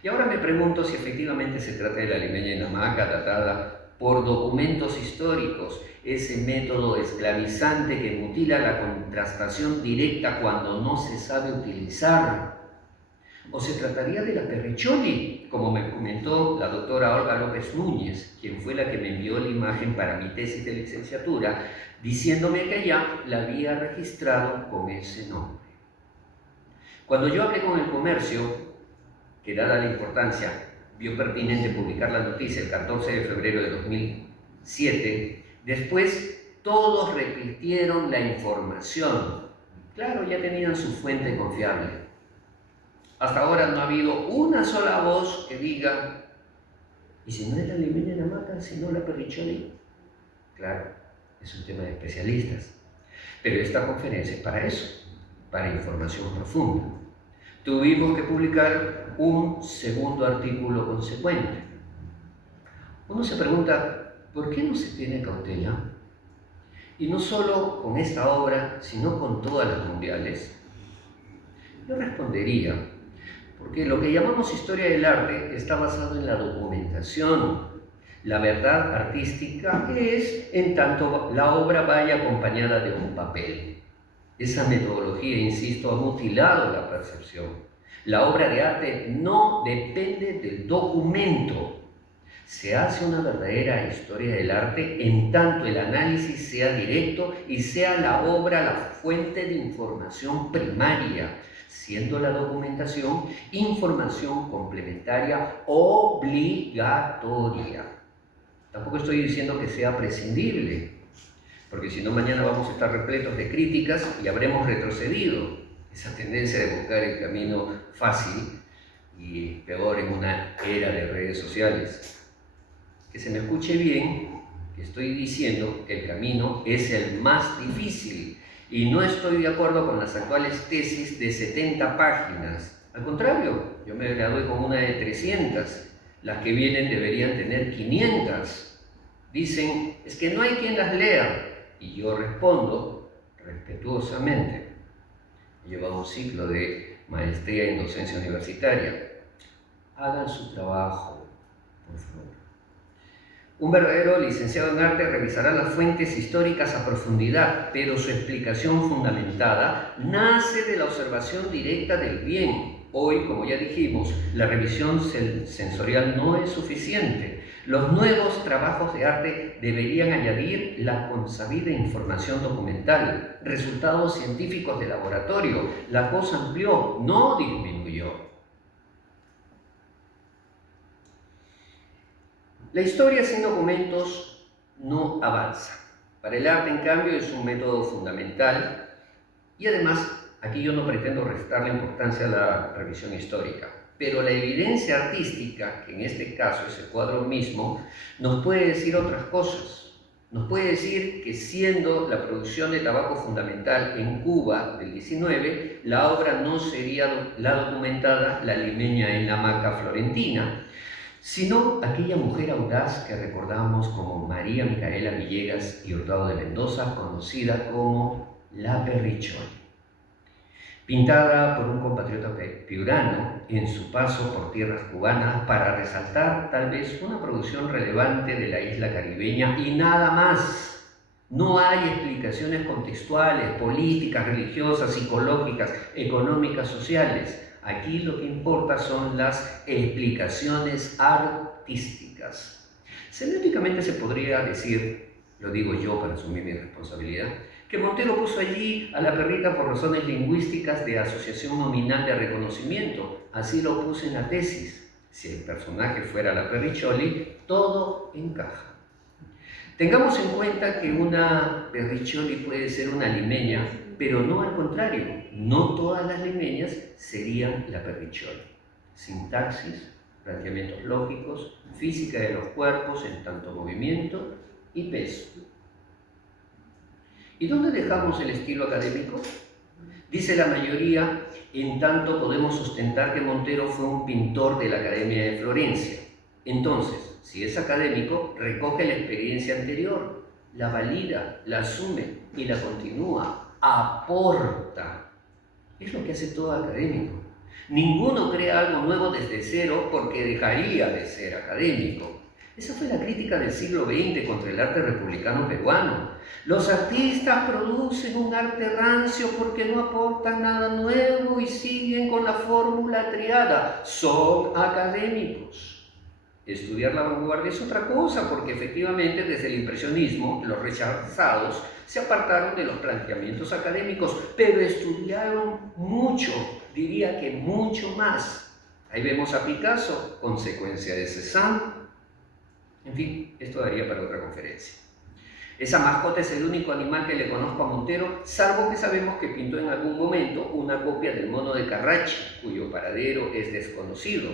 Y ahora me pregunto si efectivamente se trata de la limeña en hamaca datada por documentos históricos, ese método esclavizante que mutila la contrastación directa cuando no se sabe utilizar. ¿O se trataría de la Perriccioli, como me comentó la doctora Olga López Núñez, quien fue la que me envió la imagen para mi tesis de licenciatura, diciéndome que ya la había registrado con ese nombre? Cuando yo hablé con el comercio, que dada la importancia, vio pertinente publicar la noticia el 14 de febrero de 2007, después todos repitieron la información. Claro, ya tenían su fuente confiable. Hasta ahora no ha habido una sola voz que diga, ¿y si no es la limeña en hamaca, si no la Perriccioli? Claro, es un tema de especialistas. Pero esta conferencia es para eso, para información profunda. Tuvimos que publicar un segundo artículo consecuente. Uno se pregunta, ¿por qué no se tiene cautela? Y no solo con esta obra, sino con todas las mundiales. Yo respondería, porque lo que llamamos historia del arte está basado en la documentación. La verdad artística es en tanto la obra vaya acompañada de un papel. Esa metodología, insisto, ha mutilado la percepción. La obra de arte no depende del documento. Se hace una verdadera historia del arte en tanto el análisis sea directo y sea la obra la fuente de información primaria, siendo la documentación información complementaria obligatoria. Tampoco estoy diciendo que sea prescindible, porque si no mañana vamos a estar repletos de críticas y habremos retrocedido. Esa tendencia de buscar el camino fácil y peor en una era de redes sociales. Que se me escuche bien, que estoy diciendo que el camino es el más difícil y no estoy de acuerdo con las actuales tesis de 70 páginas. Al contrario, yo me gradué con una de 300. Las que vienen deberían tener 500. Dicen, es que no hay quien las lea. Y yo respondo respetuosamente. He llevado un ciclo de maestría en docencia universitaria. Hagan su trabajo, por favor. Un verdadero licenciado en arte revisará las fuentes históricas a profundidad, pero su explicación fundamentada nace de la observación directa del bien. Hoy, como ya dijimos, la revisión sensorial no es suficiente. Los nuevos trabajos de arte deberían añadir la consabida información documental, resultados científicos de laboratorio. La cosa amplió, no disminuyó. La historia sin documentos no avanza. Para el arte, en cambio, es un método fundamental y además, aquí yo no pretendo restar la importancia a la revisión histórica, pero la evidencia artística, que en este caso es el cuadro mismo, nos puede decir otras cosas. Nos puede decir que siendo la producción de tabaco fundamental en Cuba del 19, la obra no sería la documentada La limeña en la hamaca florentina, sino aquella mujer audaz que recordamos como María Micaela Villegas y Hurtado de Mendoza, conocida como la Perriccioli. Pintada por un compatriota piurano en su paso por tierras cubanas para resaltar tal vez una producción relevante de la isla caribeña y nada más. No hay explicaciones contextuales, políticas, religiosas, psicológicas, económicas, sociales. Aquí lo que importa son las explicaciones artísticas. Semióticamente se podría decir, lo digo yo para asumir mi responsabilidad, que Montero puso allí a la perrita por razones lingüísticas de asociación nominal de reconocimiento. Así lo puse en la tesis. Si el personaje fuera la perricholi, todo encaja. Tengamos en cuenta que una perricholi puede ser una limeña, pero no al contrario, no todas las limeñas serían la perricholi. Sintaxis, planteamientos lógicos, física de los cuerpos en tanto movimiento y peso. ¿Y dónde dejamos el estilo académico? Dice la mayoría, en tanto podemos sustentar que Montero fue un pintor de la Academia de Florencia. Entonces, si es académico, recoge la experiencia anterior, la valida, la asume y la continúa, aporta. Es lo que hace todo académico. Ninguno crea algo nuevo desde cero porque dejaría de ser académico. Esa fue la crítica del siglo XX contra el arte republicano peruano. Los artistas producen un arte rancio porque no aportan nada nuevo y siguen con la fórmula triada. Son académicos. Estudiar la vanguardia es otra cosa, porque efectivamente desde el impresionismo los rechazados se apartaron de los planteamientos académicos, pero estudiaron mucho, diría que mucho más. Ahí vemos a Picasso, consecuencia de Cézanne. En fin, esto daría para otra conferencia. Esa mascota es el único animal que le conozco a Montero, salvo que sabemos que pintó en algún momento una copia del mono de Carracci, cuyo paradero es desconocido.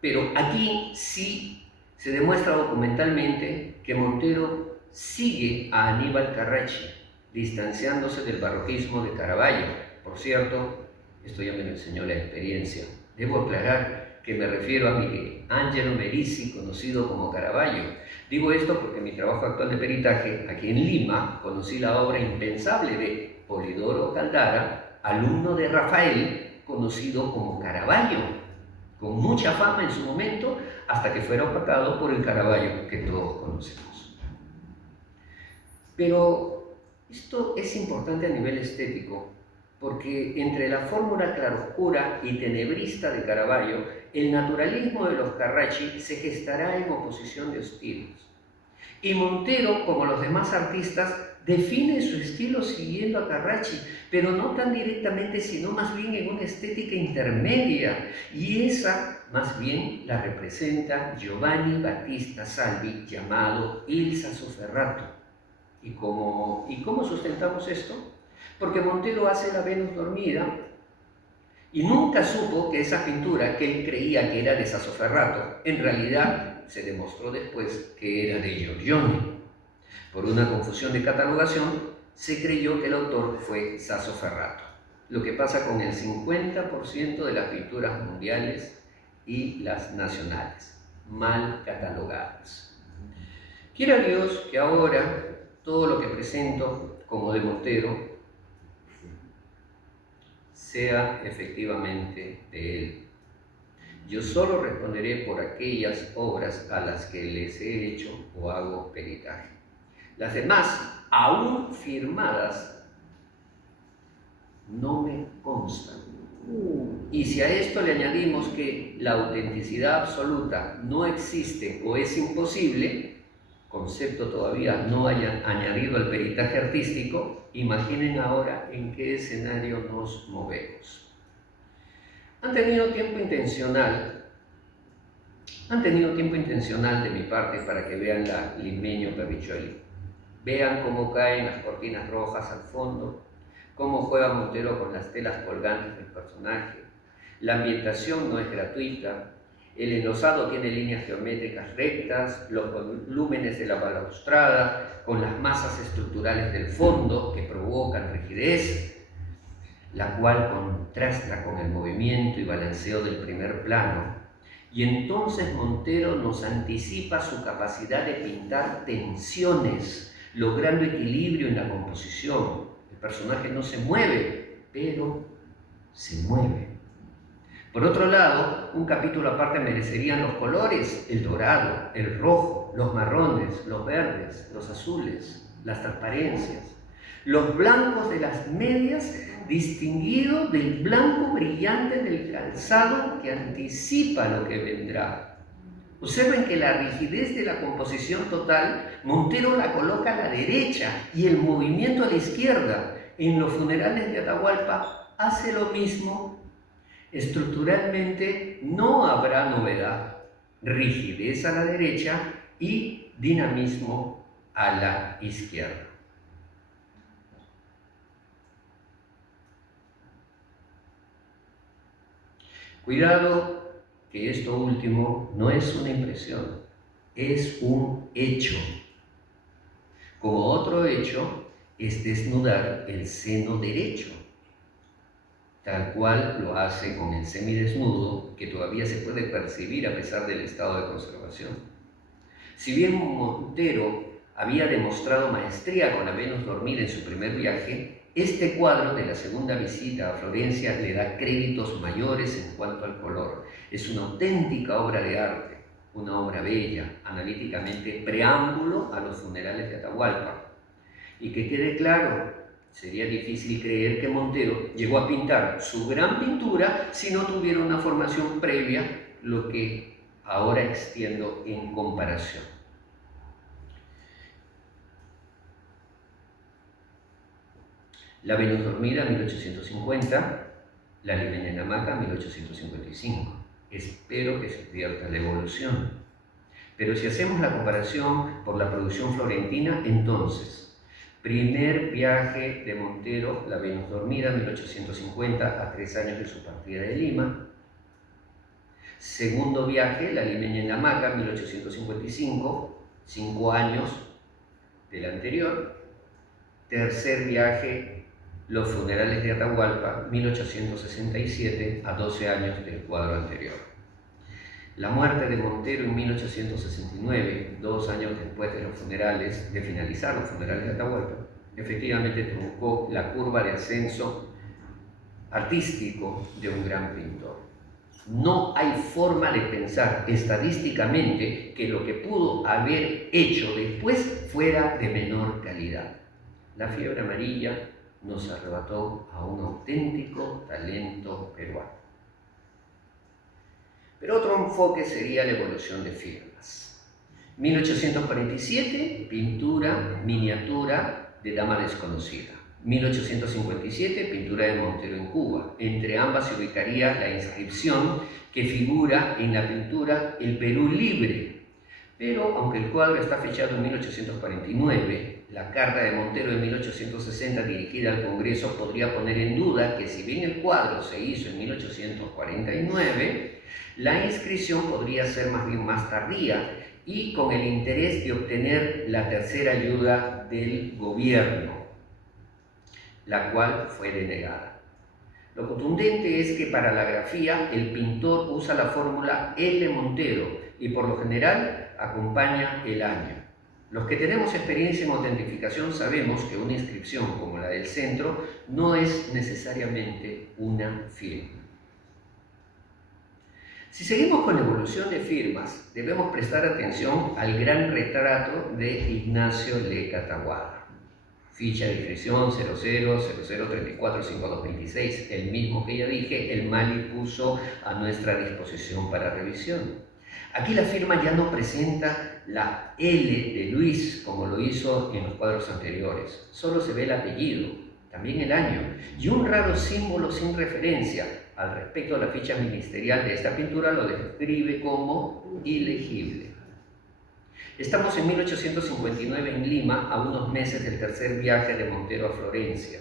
Pero aquí sí se demuestra documentalmente que Montero sigue a Aníbal Carracci, distanciándose del barroquismo de Caravaggio. Por cierto, esto ya me lo enseñó la experiencia. Debo aclarar que me refiero a Michelangelo Merisi, conocido como Caravaggio. Digo esto porque en mi trabajo actual de peritaje, aquí en Lima, conocí la obra impensable de Polidoro Caldara, alumno de Rafael, conocido como Caravaggio, con mucha fama en su momento, hasta que fuera opacado por el Caravaggio que todos conocemos. Pero esto es importante a nivel estético, porque entre la fórmula claroscura y tenebrista de Caravaggio, el naturalismo de los Carracci se gestará en oposición de estilos. Y Montero, como los demás artistas, define su estilo siguiendo a Carracci, pero no tan directamente, sino más bien en una estética intermedia, y esa más bien la representa Giovanni Battista Salvi, llamado Il Sassoferrato. ¿Y cómo sustentamos esto? Porque Montero hace la Venus dormida y nunca supo que esa pintura que él creía que era de Sassoferrato, en realidad se demostró después que era de Giorgione. Por una confusión de catalogación, se creyó que el autor fue Sassoferrato, lo que pasa con el 50% de las pinturas mundiales y las nacionales, mal catalogadas. Quiera Dios que ahora todo lo que presento como de Montero sea efectivamente de él. Yo solo responderé por aquellas obras a las que les he hecho o hago peritaje. Las demás, aún firmadas, no me constan. Y si a esto le añadimos que la autenticidad absoluta no existe o es imposible, concepto todavía no haya añadido al peritaje artístico, imaginen ahora en qué escenario nos movemos. Han tenido tiempo intencional de mi parte para que vean la Limeño Perricholi. Vean cómo caen las cortinas rojas al fondo, cómo juega Montero con las telas colgantes del personaje. La ambientación no es gratuita, el enlosado tiene líneas geométricas rectas, los volúmenes de la balaustrada, con las masas estructurales del fondo que provocan rigidez, la cual contrasta con el movimiento y balanceo del primer plano. Y entonces Montero nos anticipa su capacidad de pintar tensiones, logrando equilibrio en la composición. El personaje no se mueve, pero se mueve. Por otro lado, un capítulo aparte merecerían los colores, el dorado, el rojo, los marrones, los verdes, los azules, las transparencias, los blancos de las medias distinguidos del blanco brillante del calzado que anticipa lo que vendrá. Observen que la rigidez de la composición total, Montero la coloca a la derecha y el movimiento a la izquierda. En los funerales de Atahualpa hace lo mismo. Estructuralmente no habrá novedad. Rigidez a la derecha y dinamismo a la izquierda. Cuidado que esto último no es una impresión, es un hecho. Como otro hecho es desnudar el seno derecho, tal cual lo hace con el semidesnudo, que todavía se puede percibir a pesar del estado de conservación. Si bien Montero había demostrado maestría con la Venus dormida en su primer viaje, este cuadro de la segunda visita a Florencia le da créditos mayores en cuanto al color. Es una auténtica obra de arte, una obra bella, analíticamente preámbulo a los funerales de Atahualpa. Y que quede claro, sería difícil creer que Montero llegó a pintar su gran pintura si no tuviera una formación previa, lo que ahora extiendo en comparación. La Venus dormida, 1850, La limeña en la hamaca, 1855. Espero que se advierta la evolución. Pero si hacemos la comparación por la producción florentina, entonces, primer viaje de Montero, La Venus dormida, 1850, a 3 años de su partida de Lima. Segundo viaje, La limeña en la hamaca, 1855, 5 años del anterior. Tercer viaje, Los funerales de Atahualpa, 1867, a 12 años del cuadro anterior. La muerte de Montero en 1869, 2 años después de los funerales, de finalizar los funerales de Atahualpa, efectivamente truncó la curva de ascenso artístico de un gran pintor. No hay forma de pensar estadísticamente que lo que pudo haber hecho después fuera de menor calidad. La fiebre amarilla nos arrebató a un auténtico talento peruano. Pero otro enfoque sería la evolución de firmas. 1847, pintura, miniatura de Dama Desconocida. 1857, pintura de Montero en Cuba. Entre ambas se ubicaría la inscripción que figura en la pintura El Perú Libre. Pero, aunque el cuadro está fechado en 1849, la carta de Montero de 1860 dirigida al Congreso podría poner en duda que si bien el cuadro se hizo en 1849, la inscripción podría ser más bien más tardía y con el interés de obtener la tercera ayuda del gobierno, la cual fue denegada. Lo contundente es que para la grafía el pintor usa la fórmula L. Montero y por lo general acompaña el año. Los que tenemos experiencia en autentificación sabemos que una inscripción como la del centro no es necesariamente una firma. Si seguimos con la evolución de firmas, debemos prestar atención al gran retrato de Ignacio Leca Taboada. Ficha de inscripción 0000345226, el mismo que ya dije, el Mali puso a nuestra disposición para revisión. Aquí la firma ya no presenta la L de Luis, como lo hizo en los cuadros anteriores. Solo se ve el apellido, también el año, y un raro símbolo sin referencia. Al respecto, la ficha ministerial de esta pintura lo describe como ilegible. Estamos en 1859 en Lima, a unos meses del tercer viaje de Montero a Florencia.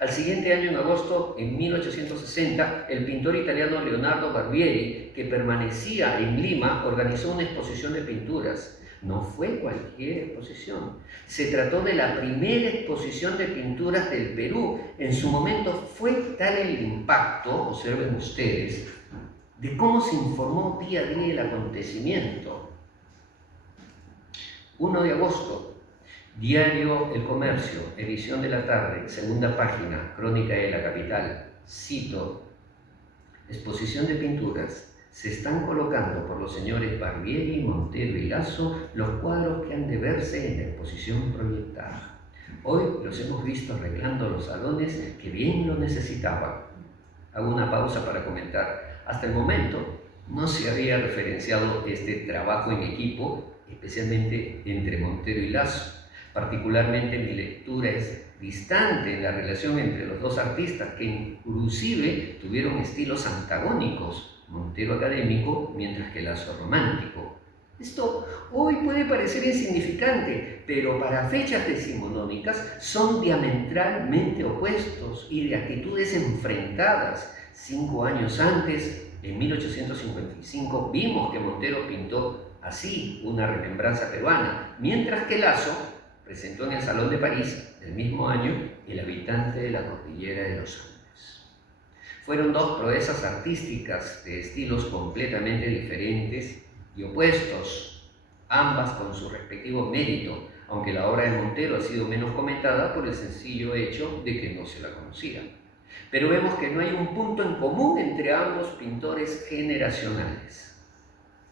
Al siguiente año, en agosto, en 1860, el pintor italiano Leonardo Barbieri, que permanecía en Lima, organizó una exposición de pinturas. No fue cualquier exposición. Se trató de la primera exposición de pinturas del Perú. En su momento fue tal el impacto, observen ustedes, de cómo se informó día a día el acontecimiento. 1 de agosto. Diario El Comercio, edición de la tarde, segunda página, Crónica de la Capital. Cito: exposición de pinturas, se están colocando por los señores Barbieri, Montero y Lasso los cuadros que han de verse en la exposición proyectada. Hoy los hemos visto arreglando los salones que bien lo necesitaban. Hago una pausa para comentar. Hasta el momento no se había referenciado este trabajo en equipo, especialmente entre Montero y Lasso. Particularmente mi lectura es distante en la relación entre los dos artistas, que inclusive tuvieron estilos antagónicos, Montero académico, mientras que Lasso romántico. Esto hoy puede parecer insignificante, pero para fechas decimonónicas son diametralmente opuestos y de actitudes enfrentadas. 5 años antes, en 1855, vimos que Montero pintó así una remembranza peruana, mientras que Lasso presentó en el Salón de París del mismo año El habitante de la cordillera de los Andes. Fueron dos proezas artísticas de estilos completamente diferentes y opuestos, ambas con su respectivo mérito, aunque la obra de Montero ha sido menos comentada por el sencillo hecho de que no se la conocía. Pero vemos que no hay un punto en común entre ambos pintores generacionales.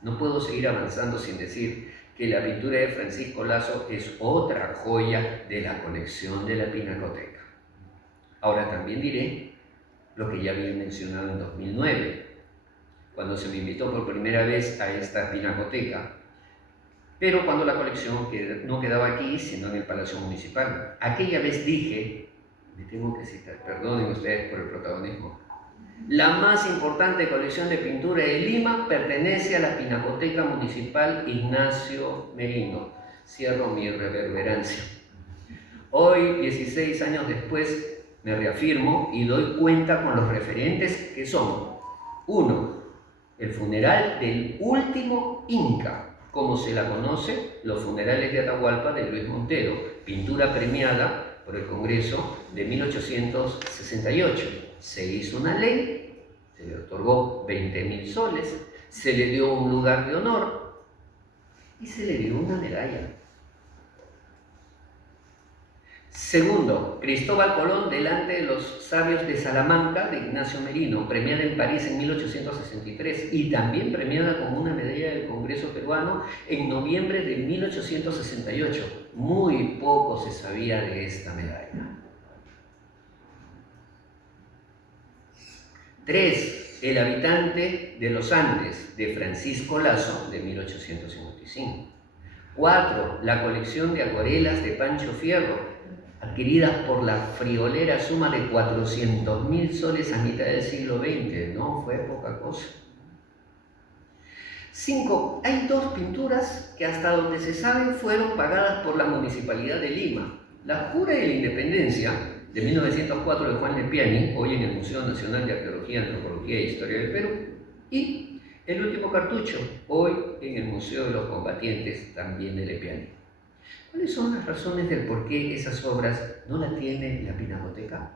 No puedo seguir avanzando sin decir que la pintura de Francisco Lasso es otra joya de la colección de la Pinacoteca. Ahora también diré lo que ya había mencionado en 2009, cuando se me invitó por primera vez a esta Pinacoteca, pero cuando la colección no quedaba aquí, sino en el Palacio Municipal. Aquella vez dije, me tengo que citar, perdonen ustedes por el protagonismo, la más importante colección de pintura de Lima pertenece a la Pinacoteca Municipal Ignacio Merino. Cierro mi reverberancia. Hoy, 16 años después, me reafirmo y doy cuenta con los referentes que son: 1. El funeral del último Inca, como se la conoce, los funerales de Atahualpa de Luis Montero, pintura premiada por el Congreso de 1868. Se hizo una ley, se le otorgó 20.000 soles, se le dio un lugar de honor y se le dio una medalla. 2. Cristóbal Colón delante de los sabios de Salamanca de Ignacio Merino, premiada en París en 1863 y también premiada con una medalla del Congreso peruano en noviembre de 1868. Muy poco se sabía de esta medalla. 3. El habitante de los Andes, de Francisco Lasso, de 1855. 4. La colección de acuarelas de Pancho Fierro, adquiridas por la friolera suma de 400.000 soles a mitad del siglo XX. No fue poca cosa. 5. Hay 2 pinturas que hasta donde se sabe fueron pagadas por la Municipalidad de Lima. La Jura de la Independencia, de 1904, de Juan Lepiani, hoy en el Museo Nacional de Arqueología, Antropología e Historia del Perú, y El último cartucho, hoy en el Museo de los Combatientes, también de Lepiani. ¿Cuáles son las razones del por qué esas obras no las tiene la Pinacoteca?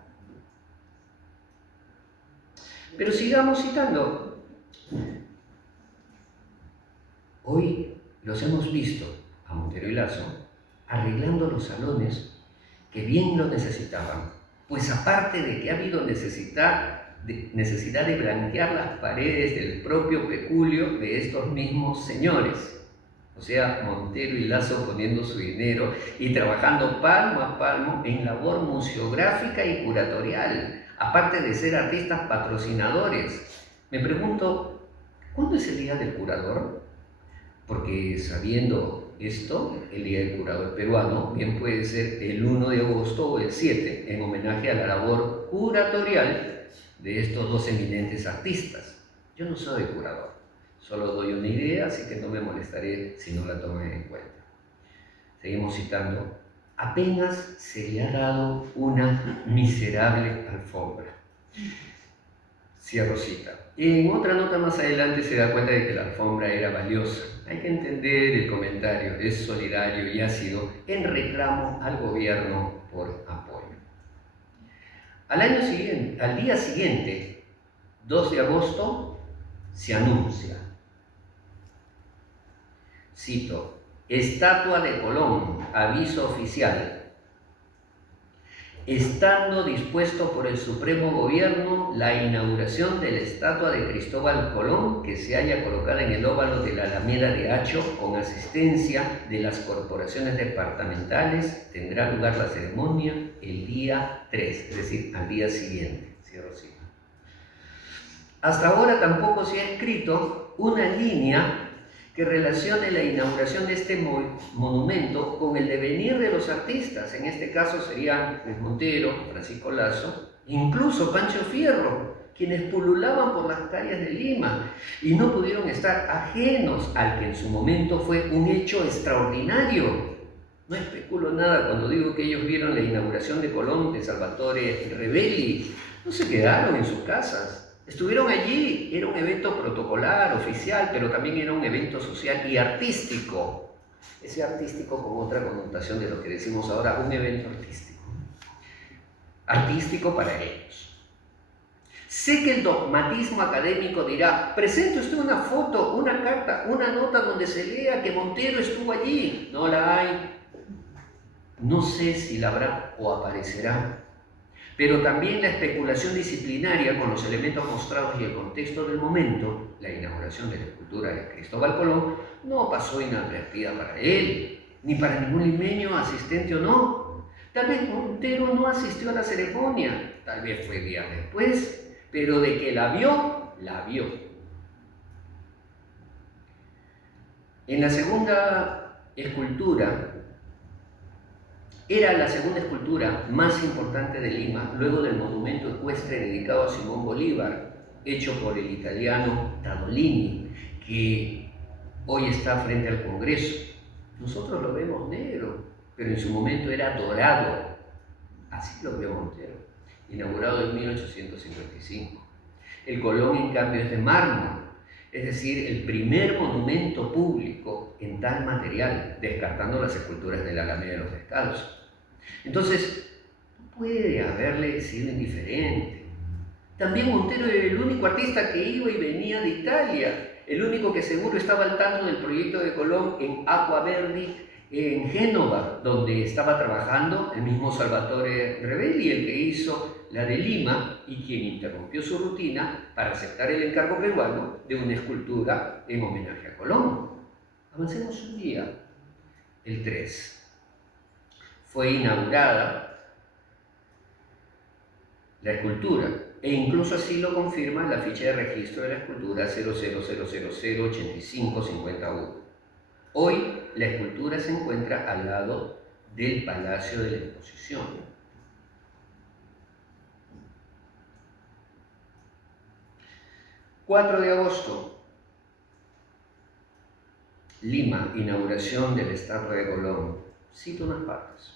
Pero sigamos citando. Hoy los hemos visto, a Montero y Lasso, arreglando los salones que bien lo necesitaban, pues aparte de que ha habido necesidad de blanquear las paredes del propio peculio de estos mismos señores, o sea, Montero y Lasso poniendo su dinero y trabajando palmo a palmo en labor museográfica y curatorial, aparte de ser artistas patrocinadores. Me pregunto, ¿cuándo es el Día del Curador? Porque sabiendo esto, el Día del Curador peruano bien puede ser el 1 de agosto o el 7, en homenaje a la labor curatorial de estos 2 eminentes artistas. Yo no soy curador, solo doy una idea, así que no me molestaré si no la toman en cuenta. Seguimos citando. Apenas se le ha dado una miserable alfombra. Cierro cita. En otra nota más adelante se da cuenta de que la alfombra era valiosa. Hay que entender el comentario, es solidario y ácido en reclamo al gobierno por apoyo. Al día siguiente, 2 de agosto, se anuncia. Cito: Estatua de Colón, aviso oficial. estando dispuesto por el Supremo Gobierno la inauguración de la estatua de Cristóbal Colón, que se halla colocada en el óvalo de la Alameda de Hacho, con asistencia de las corporaciones departamentales, tendrá lugar la ceremonia el día 3, es decir, al día siguiente. Cierro cita. Hasta ahora tampoco se ha escrito una línea que relacione la inauguración de este monumento con el devenir de los artistas. En este caso serían Luis Montero, Francisco Lazo, incluso Pancho Fierro, quienes pululaban por las calles de Lima y no pudieron estar ajenos al que en su momento fue un hecho extraordinario. No especulo nada cuando digo que ellos vieron la inauguración de Colón, de Salvatore Rebelli. No se quedaron en sus casas. Estuvieron allí, era un evento protocolar, oficial, pero también era un evento social y artístico. Ese artístico con otra connotación de lo que decimos ahora, un evento artístico. Artístico para ellos. Sé que el dogmatismo académico dirá, presente usted una foto, una carta, una nota donde se lea que Montero estuvo allí. No la hay. No sé si la habrá o aparecerá. Pero también la especulación disciplinaria con los elementos mostrados y el contexto del momento, la inauguración de la escultura de Cristóbal Colón, no pasó inadvertida para él, ni para ningún limeño, asistente o no. Tal vez Montero no asistió a la ceremonia, tal vez fue días después, pero de que la vio, la vio. En la segunda escultura, era la segunda escultura más importante de Lima, luego del monumento ecuestre dedicado a Simón Bolívar, hecho por el italiano Tadolini, que hoy está frente al Congreso. Nosotros lo vemos negro, pero en su momento era dorado. Así lo vio Montero, inaugurado en 1855. El Colón, en cambio, es de mármol, es decir, el primer monumento público en tal material, descartando las esculturas de la Alameda de los Descalzos. Entonces, no puede haberle sido indiferente. También Montero era el único artista que iba y venía de Italia, el único que seguro estaba al tanto del proyecto de Colón en Acqua Verdi, en Génova, donde estaba trabajando el mismo Salvatore Rebelli, el que hizo la de Lima y quien interrumpió su rutina para aceptar el encargo peruano de una escultura en homenaje a Colón. Avancemos un día, el 3. Fue inaugurada la escultura, e incluso así lo confirma la ficha de registro de la escultura 00008551. Hoy la escultura se encuentra al lado del Palacio de la Exposición. 4 de agosto, Lima, inauguración de la estatua de Colón. Cito unas partes.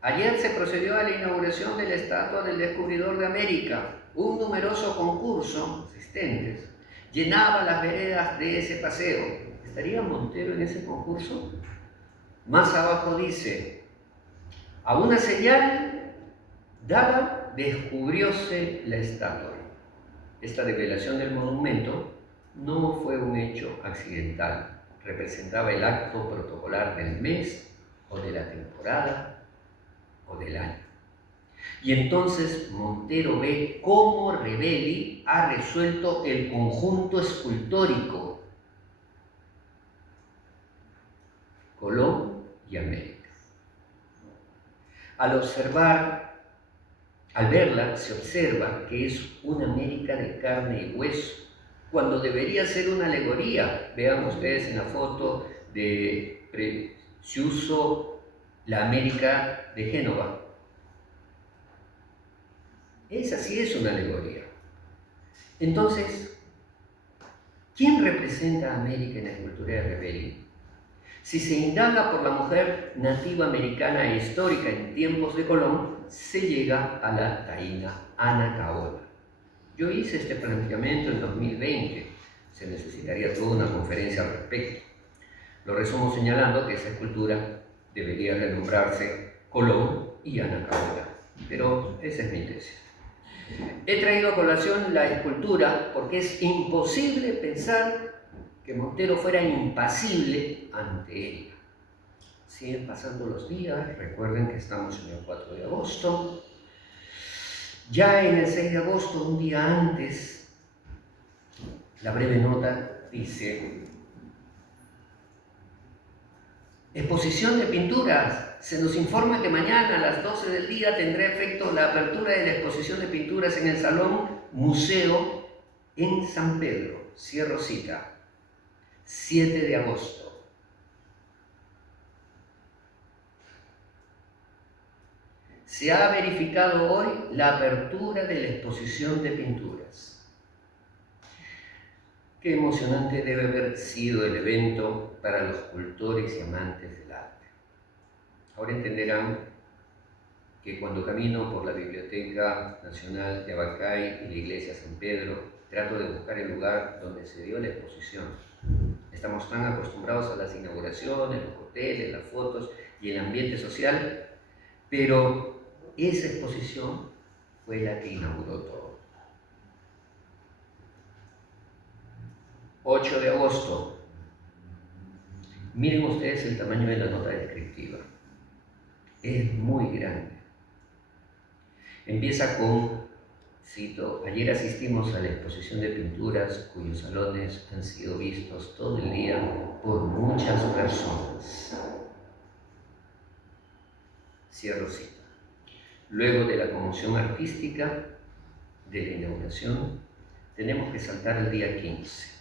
Ayer se procedió a la inauguración de la estatua del descubridor de América. Un numeroso concurso, asistentes, llenaba las veredas de ese paseo. ¿Estaría Montero en ese concurso? Más abajo dice, a una señal dada, descubrióse la estatua. Esta revelación del monumento no fue un hecho accidental, representaba el acto protocolar del mes, o de la temporada, o del año. Y entonces Montero ve cómo Rebelli ha resuelto el conjunto escultórico, Colón y América. Al verla, se observa que es una América de carne y hueso, cuando debería ser una alegoría. Vean ustedes en la foto de Preciuso, la América de Génova. Esa sí es una alegoría. Entonces, ¿quién representa a América en la escultura de Rebelli? Si se indaga por la mujer nativa americana e histórica en tiempos de Colón, se llega a la taína Ana Caola. Yo hice este planteamiento en 2020, se necesitaría toda una conferencia al respecto. Lo resumo señalando que esa escultura debería renombrarse Colón y Ana Caola, pero esa es mi tesis. He traído a colación la escultura porque es imposible pensar que Montero fuera impasible ante ella. Siguen pasando los días, recuerden que estamos en el 4 de agosto, Ya en el 6 de agosto, un día antes, la breve nota dice: exposición de pinturas. Se nos informa que mañana a las 12 del día tendrá efecto la apertura de la exposición de pinturas en el Salón Museo en San Pedro. Cierro cita. 7 de agosto. Se ha verificado hoy la apertura de la exposición de pinturas. Qué emocionante debe haber sido el evento para los cultores y amantes del arte. Ahora entenderán que cuando camino por la Biblioteca Nacional de Abacay y la Iglesia San Pedro, trato de buscar el lugar donde se dio la exposición. Estamos tan acostumbrados a las inauguraciones, los hoteles, las fotos y el ambiente social, pero esa exposición fue la que inauguró todo. 8 de agosto. Miren ustedes el tamaño de la nota descriptiva. Es muy grande. Empieza con, cito: ayer asistimos a la exposición de pinturas cuyos salones han sido vistos todo el día por muchas personas. Cierro cita. Luego de la conmoción artística de la inauguración, tenemos que saltar al día 15.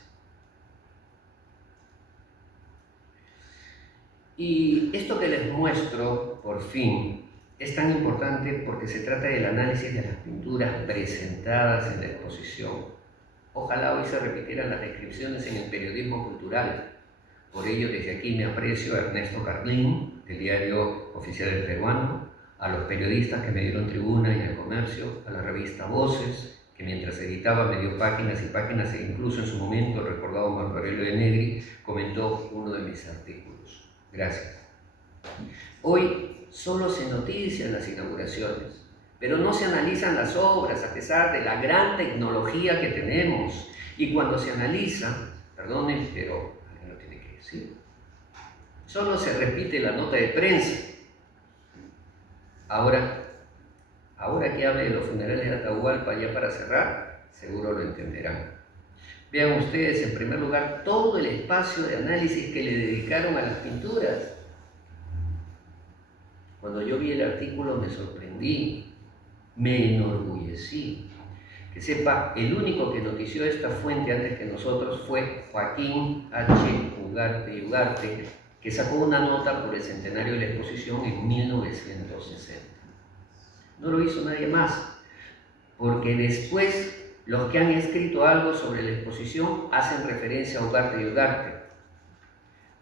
Y esto que les muestro, por fin, es tan importante porque se trata del análisis de las pinturas presentadas en la exposición. Ojalá hoy se repitieran las descripciones en el periodismo cultural. Por ello, desde aquí me aprecio a Ernesto Carlín, del Diario Oficial del Peruano, a los periodistas que me dieron tribuna y al Comercio, a la revista Voces, que mientras editaba me dio páginas y páginas, e incluso en su momento el recordado Marco Aurelio de Negri comentó uno de mis artículos. Gracias. Hoy solo se notician las inauguraciones, pero no se analizan las obras a pesar de la gran tecnología que tenemos. Y cuando se analiza, perdonen, pero alguien lo tiene que decir, solo se repite la nota de prensa. Ahora que hable de los funerales de Atahualpa, ya para cerrar, seguro lo entenderán. Vean ustedes, en primer lugar, todo el espacio de análisis que le dedicaron a las pinturas. Cuando yo vi el artículo me sorprendí, me enorgullecí. Que sepa, el único que notició esta fuente antes que nosotros fue Joaquín H. Ugarte y Ugarte, que sacó una nota por el centenario de la exposición en 1960. No lo hizo nadie más, porque después los que han escrito algo sobre la exposición hacen referencia a Ugarte y Ugarte.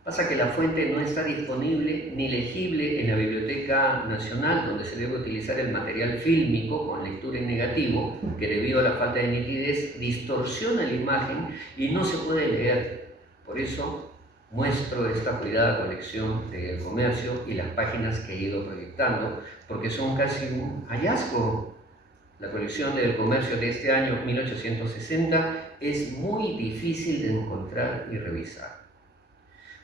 Pasa que la fuente no está disponible ni legible en la Biblioteca Nacional, donde se debe utilizar el material fílmico con lectura en negativo, que debido a la falta de nitidez distorsiona la imagen y no se puede leer. Por eso muestro esta cuidada colección del Comercio y las páginas que he ido proyectando, porque son casi un hallazgo. La colección del Comercio de este año, 1860, es muy difícil de encontrar y revisar.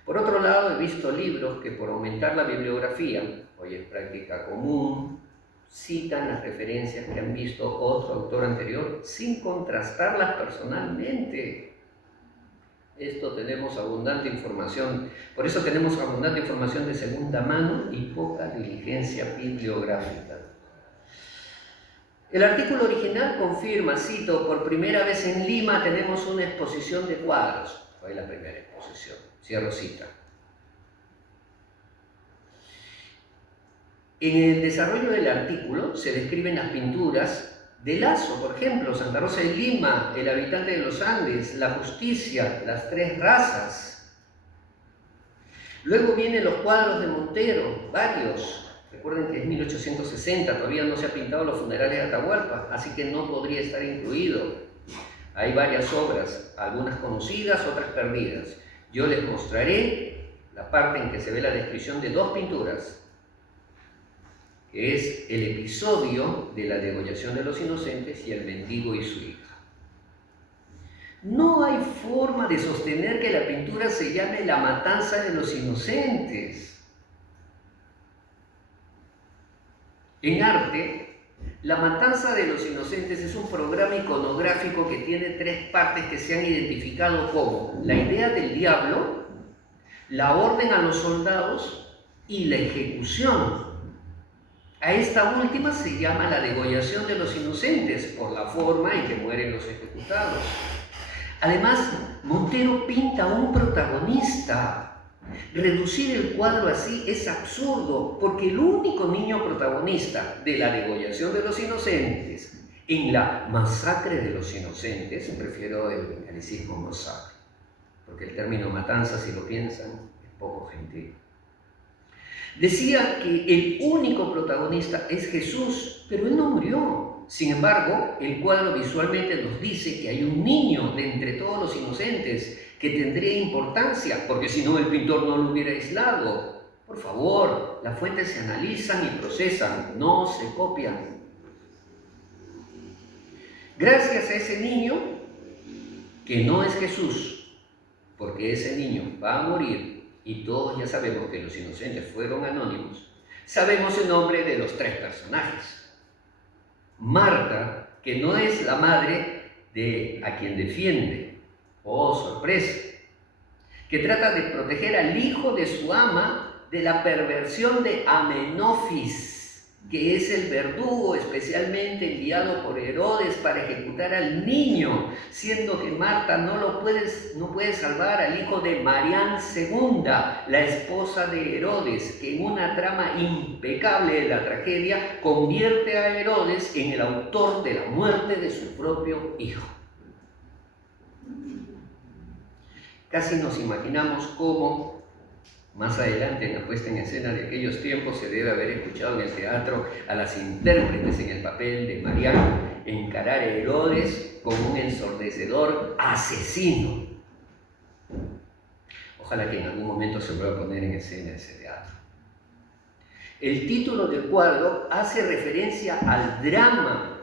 Por otro lado, he visto libros que, por aumentar la bibliografía, hoy es práctica común, citan las referencias que han visto otro autor anterior sin contrastarlas personalmente. Esto tenemos abundante información, por eso tenemos abundante información de segunda mano y poca diligencia bibliográfica. El artículo original confirma, cito: por primera vez en Lima tenemos una exposición de cuadros. Fue la primera exposición. Cierro cita. En el desarrollo del artículo se describen las pinturas de Lazo, por ejemplo, Santa Rosa de Lima, El habitante de los Andes, La justicia, Las tres razas. Luego vienen los cuadros de Montero, varios. Recuerden que es 1860, todavía no se ha pintado los funerales de Atahualpa, así que no podría estar incluido. Hay varias obras, algunas conocidas, otras perdidas. Yo les mostraré la parte en que se ve la descripción de dos pinturas, que es el episodio de la degollación de los inocentes y el mendigo y su hija. No hay forma de sostener que la pintura se llame La matanza de los inocentes. En arte, La matanza de los inocentes es un programa iconográfico que tiene 3 partes que se han identificado como la idea del diablo, la orden a los soldados y la ejecución. A esta última se llama la degollación de los inocentes por la forma en que mueren los ejecutados. Además, Montero pinta un protagonista. Reducir el cuadro así es absurdo, porque el único niño protagonista de la degollación de los inocentes en la masacre de los inocentes, prefiero el anglicismo masacre, porque el término matanza, si lo piensan, es poco gentil. Decía que el único protagonista es Jesús, pero él no murió. Sin embargo, el cuadro visualmente nos dice que hay un niño de entre todos los inocentes que tendría importancia, porque si no el pintor no lo hubiera aislado. Por favor, las fuentes se analizan y procesan, no se copian. Gracias a ese niño, que no es Jesús, porque ese niño va a morir, y todos ya sabemos que los inocentes fueron anónimos, sabemos el nombre de los 3 personajes. Marta, que no es la madre de a quien defiende, oh sorpresa, que trata de proteger al hijo de su ama de la perversión de Amenofis, que es el verdugo especialmente enviado por Herodes para ejecutar al niño, siendo que Marta no puede salvar al hijo de Marián II, la esposa de Herodes, que en una trama impecable de la tragedia convierte a Herodes en el autor de la muerte de su propio hijo. Casi nos imaginamos cómo, más adelante en la puesta en escena de aquellos tiempos, se debe haber escuchado en el teatro a las intérpretes en el papel de Marián encarar a Herodes como un ensordecedor asesino. Ojalá que en algún momento se vuelva a poner en escena ese teatro. El título del cuadro hace referencia al drama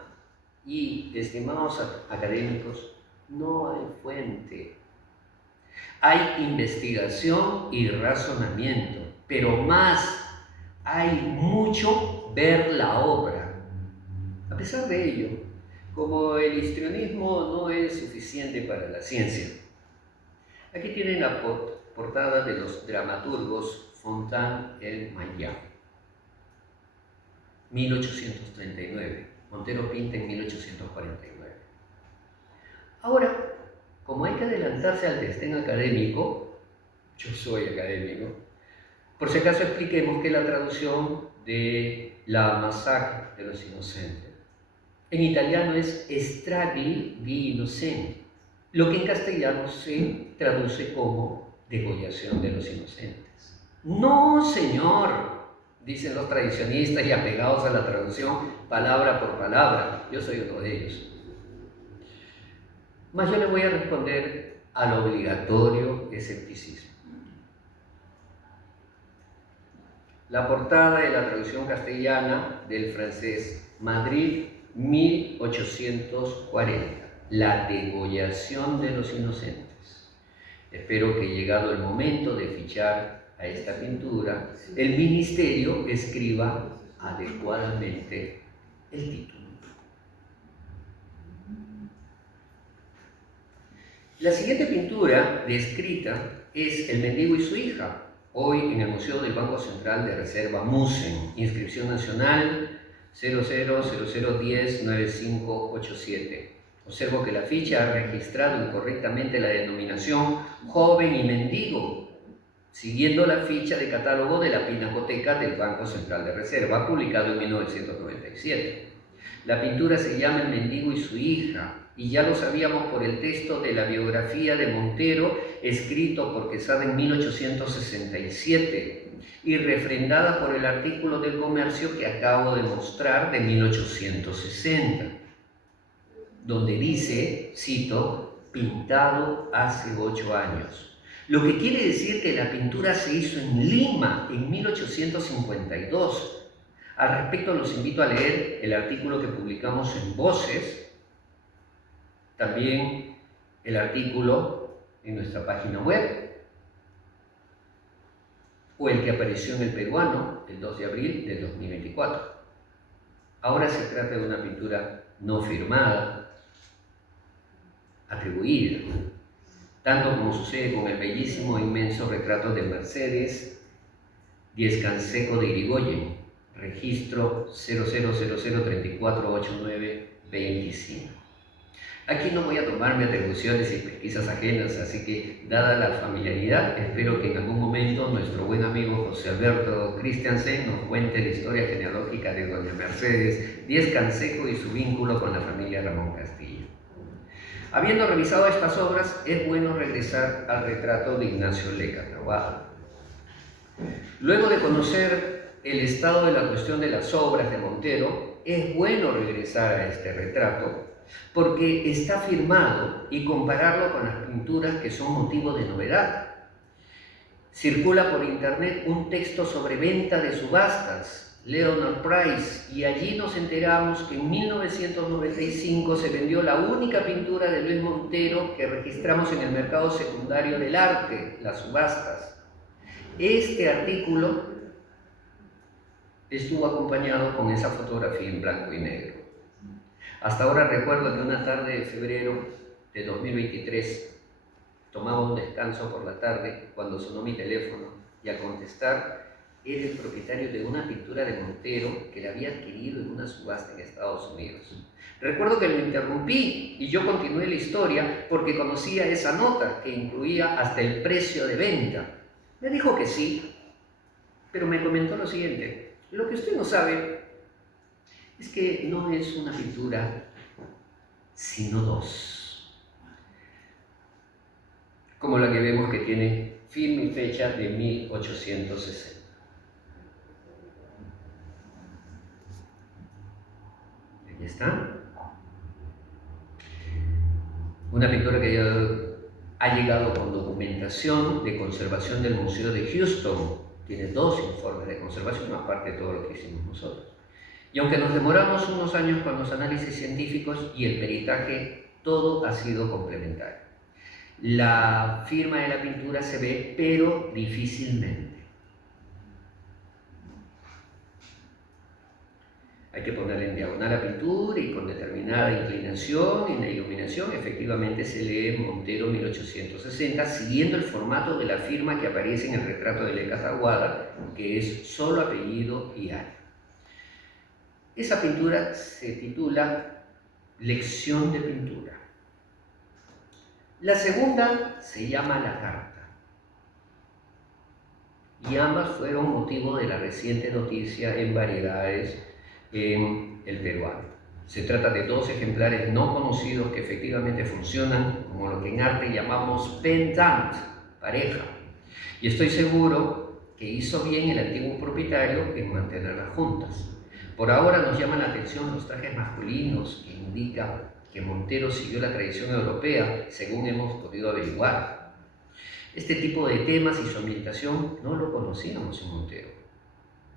y, estimados académicos, no hay fuente. Hay investigación y razonamiento, pero más, hay mucho ver la obra. A pesar de ello, como el histrionismo no es suficiente para la ciencia, aquí tienen la portada de los dramaturgos Fontaine-el-Maillard, 1839. Montero pinta en 1849. Ahora, como hay que adelantarse al destén académico, yo soy académico, por si acaso expliquemos que la traducción de la masacre de los inocentes en italiano es stragi di innocenti, lo que en castellano se traduce como degollación de los inocentes. No, señor, dicen los tradicionistas y apegados a la traducción palabra por palabra. Yo soy uno de ellos. Mas yo le voy a responder al obligatorio escepticismo. La portada de la traducción castellana del francés, Madrid, 1840. La degollación de los inocentes. Espero que llegado el momento de fichar a esta pintura, el ministerio escriba adecuadamente el título. La siguiente pintura descrita es El mendigo y su hija, hoy en el Museo del Banco Central de Reserva Musen, inscripción nacional 0000109587. Observo que la ficha ha registrado incorrectamente la denominación joven y mendigo, siguiendo la ficha de catálogo de la Pinacoteca del Banco Central de Reserva, publicado en 1997. La pintura se llama El mendigo y su hija, y ya lo sabíamos por el texto de la biografía de Montero, escrito por Quesada en 1867, y refrendada por el artículo del Comercio que acabo de mostrar de 1860, donde dice, cito, pintado hace 8 años. Lo que quiere decir que la pintura se hizo en Lima en 1852. Al respecto los invito a leer el artículo que publicamos en Voces, también el artículo en nuestra página web, o el que apareció en El Peruano el 2 de abril del 2024. Ahora se trata de una pintura no firmada, atribuida, tanto como sucede con el bellísimo e inmenso retrato de Mercedes Díez Canseco de Irigoyen, registro 0000348925. Aquí no voy a tomarme atribuciones y pesquisas ajenas, así que, dada la familiaridad, espero que en algún momento nuestro buen amigo José Alberto Christiansen nos cuente la historia genealógica de doña Mercedes Díez Canseco y su vínculo con la familia Ramón Castillo. Habiendo revisado estas obras, es bueno regresar al retrato de Ignacio Leca Taboada. Luego de conocer el estado de la cuestión de las obras de Montero, es bueno regresar a este retrato porque está firmado y compararlo con las pinturas que son motivo de novedad. Circula por internet un texto sobre venta de subastas, Leonard Price, y allí nos enteramos que en 1995 se vendió la única pintura de Luis Montero que registramos en el mercado secundario del arte, las subastas. Este artículo estuvo acompañado con esa fotografía en blanco y negro. Hasta ahora recuerdo que una tarde de febrero de 2023 tomaba un descanso por la tarde cuando sonó mi teléfono y al contestar era el propietario de una pintura de Montero que la había adquirido en una subasta en Estados Unidos. Recuerdo que lo interrumpí y yo continué la historia porque conocía esa nota que incluía hasta el precio de venta. Me dijo que sí, pero me comentó lo siguiente: lo que usted no sabe es que no es una pintura, sino dos, como la que vemos que tiene firme fecha de 1860. Aquí está. Una pintura que ha llegado con documentación de conservación del Museo de Houston. Tiene 2 informes de conservación, aparte de todo lo que hicimos nosotros. Y aunque nos demoramos unos años con los análisis científicos y el peritaje, todo ha sido complementario. La firma de la pintura se ve, pero difícilmente. Hay que ponerle en diagonal la pintura y con determinada inclinación en la iluminación efectivamente se lee Montero 1860, siguiendo el formato de la firma que aparece en el retrato de Leca Taboada, que es solo apellido y año. Esa pintura se titula Lección de Pintura. La segunda se llama La Carta. Y ambas fueron motivo de la reciente noticia en Variedades en el peruano. Se trata de 2 ejemplares no conocidos que efectivamente funcionan como lo que en arte llamamos pendant, pareja. Y estoy seguro que hizo bien el antiguo propietario en mantenerlas juntas. Por ahora nos llaman la atención los trajes masculinos, que indican que Montero siguió la tradición europea, según hemos podido averiguar. Este tipo de temas y su ambientación no lo conocíamos en Montero.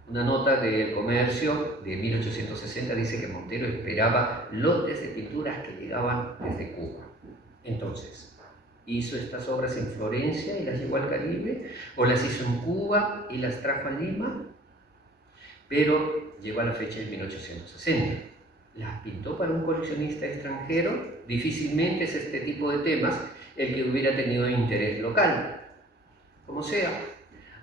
Una nota del Comercio de 1860 dice que Montero esperaba lotes de pinturas que llegaban desde Cuba. Entonces, ¿hizo estas obras en Florencia y las llevó al Caribe? ¿O las hizo en Cuba y las trajo a Lima? Pero llegó a la fecha de 1860. ¿Las pintó para un coleccionista extranjero? Difícilmente es este tipo de temas el que hubiera tenido interés local. Como sea,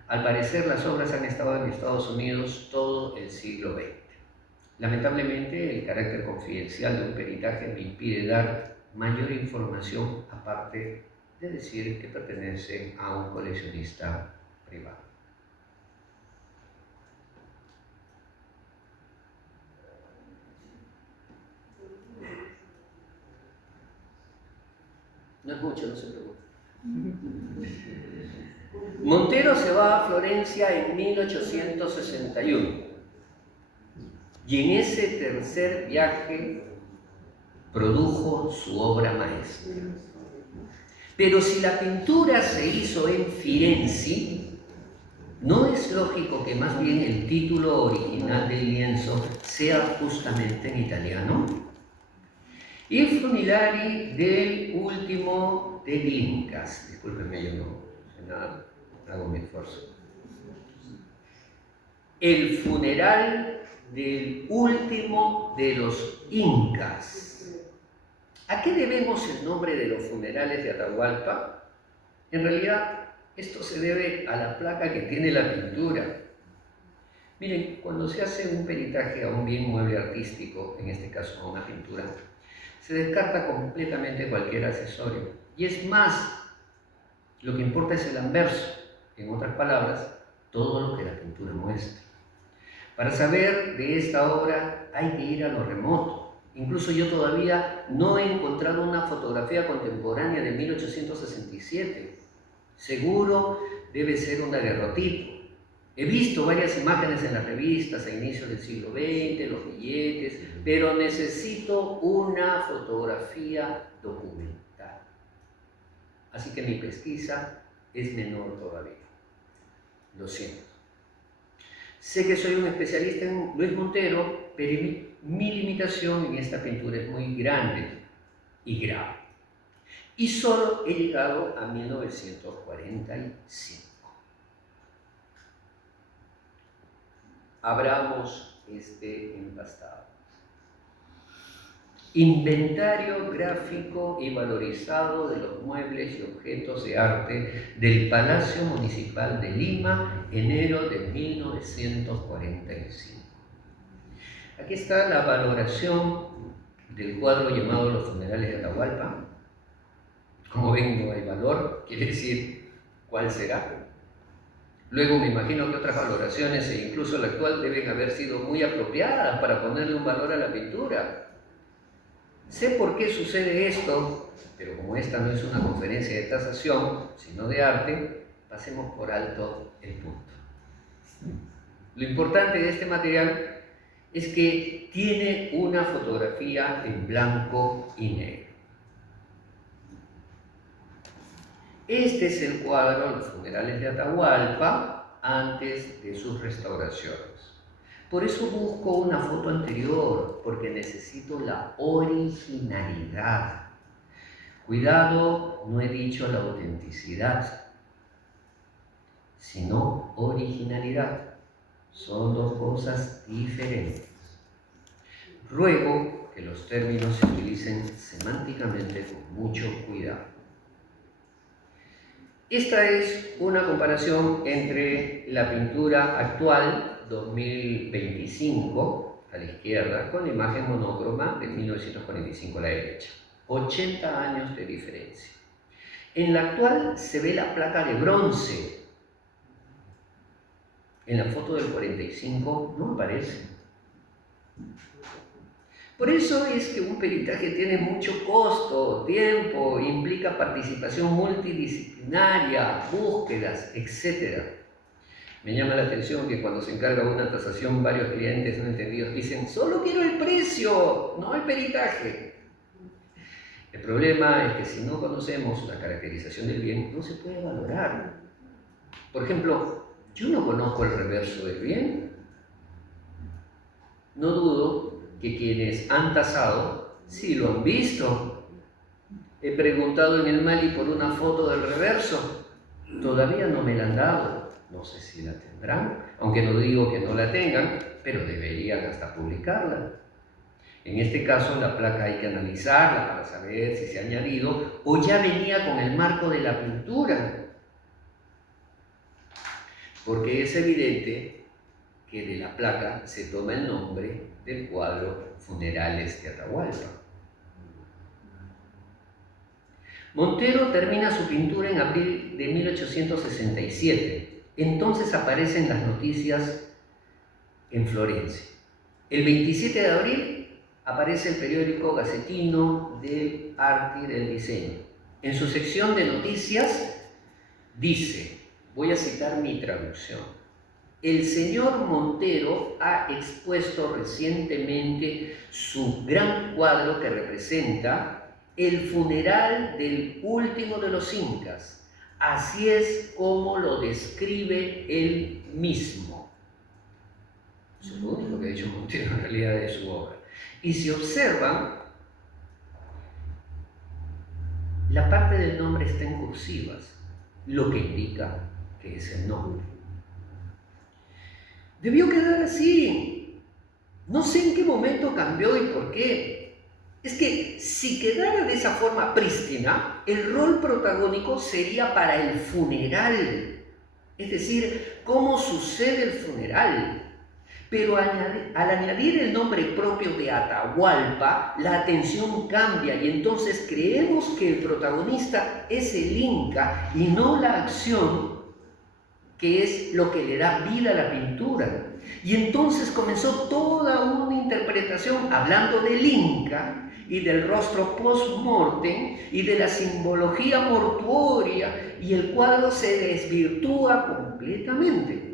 al parecer las obras han estado en Estados Unidos todo el siglo XX. Lamentablemente, el carácter confidencial de un peritaje me impide dar mayor información aparte de decir que pertenecen a un coleccionista privado. No es mucho, no se preocupe. Montero se va a Florencia en 1861 y en ese tercer viaje produjo su obra maestra. Pero si la pintura se hizo en Firenze, ¿no es lógico que más bien el título original del lienzo sea justamente en italiano? Il funerali del último de Bilincas. Discúlpenme, yo no sé nada, hago mi esfuerzo. El funeral del último de los incas. ¿A qué debemos el nombre de los funerales de Atahualpa? En realidad, esto se debe a la placa que tiene la pintura. Miren, cuando se hace un peritaje a un bien mueble artístico, en este caso a una pintura, se descarta completamente cualquier accesorio. Y es más, lo que importa es el anverso, en otras palabras, todo lo que la pintura muestra. Para saber de esta obra hay que ir a lo remoto. Incluso yo todavía no he encontrado una fotografía contemporánea de 1867. Seguro debe ser un daguerrotipo. He visto varias imágenes en las revistas a inicios del siglo XX, los billetes, pero necesito una fotografía documental. Así que mi pesquisa es menor todavía. Lo siento. Sé que soy un especialista en Luis Montero, pero mi limitación en esta pintura es muy grande y grave. Y solo he llegado a 1945. Abramos este empastado. Inventario gráfico y valorizado de los muebles y objetos de arte del Palacio Municipal de Lima, enero de 1945. Aquí está la valoración del cuadro llamado Los funerales de Atahualpa. Como ven, no hay valor, quiere decir, ¿cuál será? Luego me imagino que otras valoraciones, e incluso la actual, deben haber sido muy apropiadas para ponerle un valor a la pintura. Sé por qué sucede esto, pero como esta no es una conferencia de tasación, sino de arte, pasemos por alto el punto. Lo importante de este material es que tiene una fotografía en blanco y negro. Este es el cuadro Los funerales de Atahualpa antes de sus restauraciones. Por eso busco una foto anterior, porque necesito la originalidad. Cuidado, no he dicho la autenticidad, sino originalidad. Son dos cosas diferentes. Ruego que los términos se utilicen semánticamente con mucho cuidado. Esta es una comparación entre la pintura actual, 2025, a la izquierda, con la imagen monócroma de 1945 a la derecha. 80 años de diferencia. En la actual se ve la placa de bronce. En la foto del 45 no aparece. Por eso es que un peritaje tiene mucho costo, tiempo, implica participación multidisciplinaria, búsquedas, etc. Me llama la atención que cuando se encarga una tasación, varios clientes no entendidos dicen: solo quiero el precio, no el peritaje. El problema es que si no conocemos la caracterización del bien, no se puede valorar. Por ejemplo, yo no conozco el reverso del bien. No dudo que quienes han tasado sí lo han visto. He preguntado en el Mali por una foto del reverso. Todavía no me la han dado. No sé si la tendrán, aunque no digo que no la tengan, pero deberían hasta publicarla. En este caso, la placa hay que analizarla para saber si se ha añadido o ya venía con el marco de la pintura. Porque es evidente que de la placa se toma el nombre del cuadro Funerales de Atahualpa. Montero termina su pintura en abril de 1867. Entonces aparecen las noticias en Florencia. El 27 de abril aparece el periódico Gacetino del Arte y del Diseño. En su sección de noticias dice, voy a citar mi traducción: el señor Montero ha expuesto recientemente su gran cuadro que representa el funeral del último de los incas. Así es como lo describe él mismo. Eso es lo único que ha dicho Montero en realidad de su obra. Y si observan, la parte del nombre está en cursivas, lo que indica que es el nombre. Debió quedar así, No sé en qué momento cambió y por qué. Es que si quedara de esa forma prístina, el rol protagónico sería para el funeral. Es decir, cómo sucede el funeral. Pero al añadir el nombre propio de Atahualpa, la atención cambia y entonces creemos que el protagonista es el Inca y no la acción, que es lo que le da vida a la pintura. Y entonces comenzó toda una interpretación hablando del Inca y del rostro post-mortem y de la simbología mortuoria, y el cuadro se desvirtúa completamente.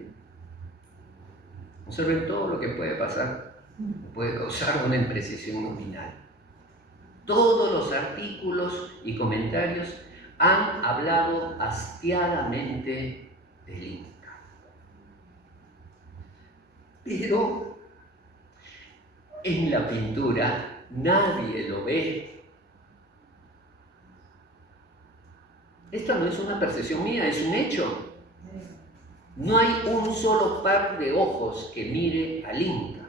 Observen todo lo que puede pasar, puede causar una imprecisión nominal. Todos los artículos y comentarios han hablado hastiadamente del Inca. Pero en la pintura nadie lo ve. Esta no es una percepción mía, es un hecho. No hay un solo par de ojos que mire al Inca.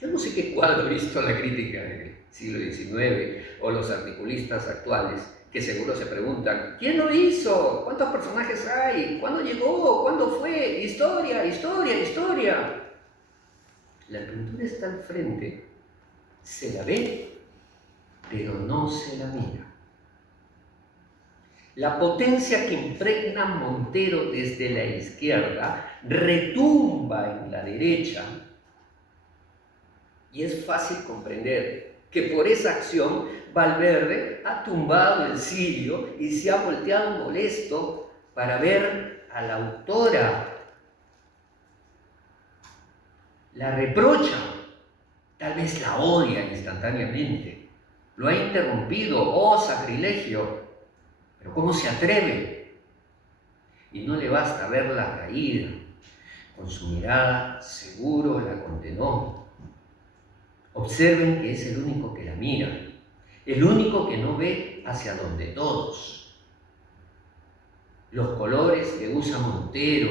Yo no sé qué cuadro he visto la crítica en el siglo XIX o los articulistas actuales que seguro se preguntan: ¿quién lo hizo? ¿Cuántos personajes hay? ¿Cuándo llegó? ¿Cuándo fue? Historia, historia, historia. La pintura está al frente, se la ve, pero no se la mira. La potencia que impregna Montero desde la izquierda retumba en la derecha, y es fácil comprender que por esa acción Valverde ha tumbado el cirio y se ha volteado molesto para ver a la autora. La reprocha, tal vez la odia instantáneamente, lo ha interrumpido, ¡oh sacrilegio! Pero ¿cómo se atreve? Y no le basta verla caída, con su mirada seguro la condenó. Observen que es el único que la mira, el único que no ve hacia donde todos. Los colores que usa Montero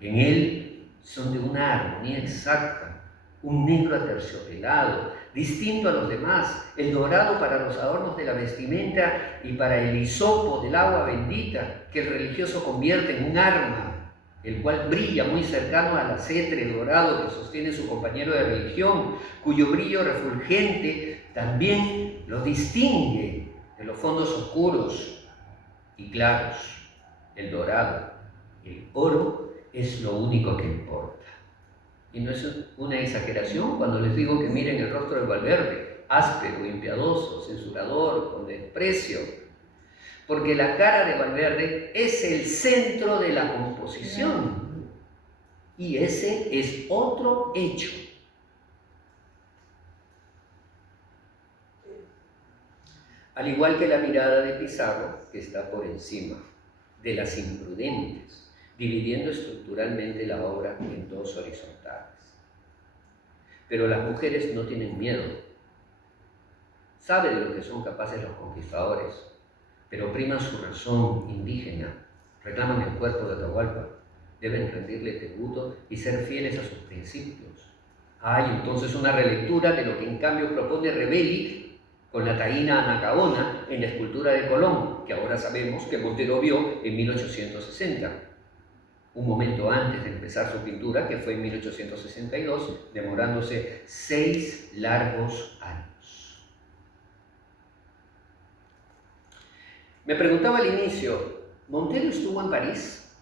en él son de una armonía exacta, un negro aterciopelado, distinto a los demás, el dorado para los adornos de la vestimenta y para el hisopo del agua bendita que el religioso convierte en un arma, el cual brilla muy cercano al acetre dorado que sostiene su compañero de religión, cuyo brillo refulgente también lo distingue de los fondos oscuros y claros. El dorado, el oro, es lo único que importa. Y no es una exageración cuando les digo que miren el rostro de Valverde, áspero, impiadoso, censurador, con desprecio, porque la cara de Valverde es el centro de la composición, y ese es otro hecho. Al igual que la mirada de Pizarro, que está por encima de las imprudentes, dividiendo estructuralmente la obra en dos horizontales. Pero las mujeres no tienen miedo. Saben de lo que son capaces los conquistadores, pero priman su razón indígena, reclaman el cuerpo de Atahualpa, deben rendirle tributo y ser fieles a sus principios. Hay entonces una relectura de lo que en cambio propone Rebelli con la taína Anacaona en la escultura de Colón, que ahora sabemos que Montero vio en 1860. Un momento antes de empezar su pintura, que fue en 1862, demorándose 6 largos años. Me preguntaba al inicio, ¿Montero estuvo en París?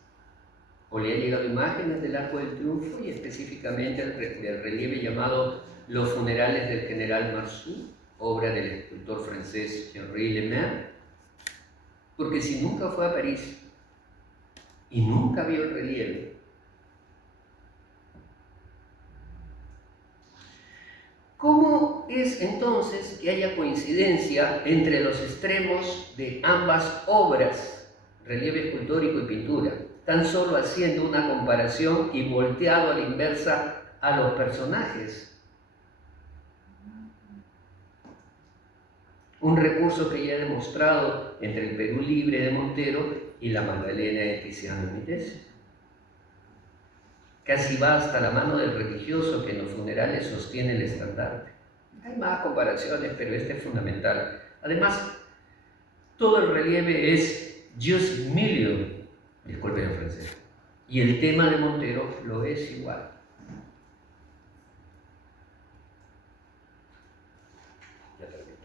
¿O le han llegado imágenes del Arco del Triunfo y específicamente del relieve llamado Los funerales del general Marceau, obra del escultor francés Henri Lemaire? Porque si nunca fue a París y nunca vio el relieve, ¿cómo es entonces que haya coincidencia entre los extremos de ambas obras, relieve escultórico y pintura, tan solo haciendo una comparación y volteado a la inversa a los personajes? Un recurso que ya he demostrado entre el Perú Libre de Montero y la Magdalena de Tiziano y Mitesi. casi va hasta la mano del religioso que en los funerales sostiene el estandarte. Hay más comparaciones, pero este es fundamental. Además, todo el relieve es juste milieu, disculpen en francés, y el tema de Montero lo es igual. Ya termino.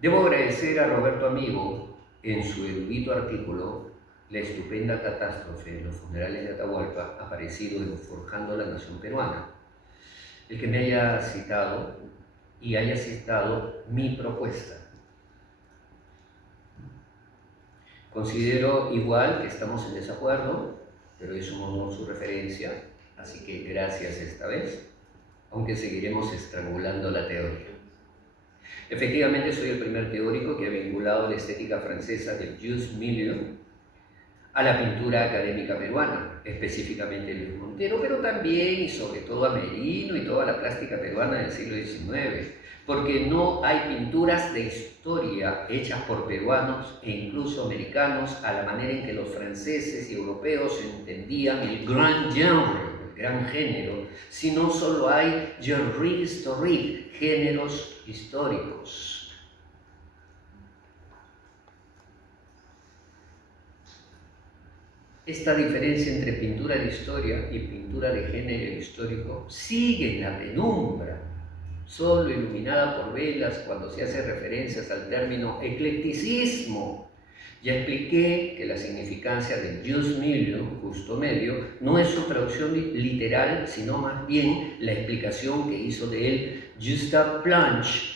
Debo agradecer a Roberto Amigo en su erudito artículo La estupenda catástrofe de los funerales de Atahualpa, aparecido en Forjando la Nación Peruana, el que me haya citado y haya citado mi propuesta. Considero igual que estamos en desacuerdo, pero es un honor su referencia, así que gracias esta vez, aunque seguiremos estrangulando la teoría. Efectivamente, soy el primer teórico que ha vinculado la estética francesa del juste milieu a la pintura académica peruana, específicamente Luis Montero, pero también y sobre todo a Merino y toda la plástica peruana del siglo XIX, porque no hay pinturas de historia hechas por peruanos e incluso americanos a la manera en que los franceses y europeos entendían el grand genre, el gran género, sino solo hay genre historique, géneros históricos. Esta diferencia entre pintura de historia y pintura de género histórico sigue en la penumbra, solo iluminada por velas cuando se hace referencias al término eclecticismo. Ya expliqué que la significancia del juste milieu, justo medio, no es su traducción literal, sino más bien la explicación que hizo de él Gustave Planche,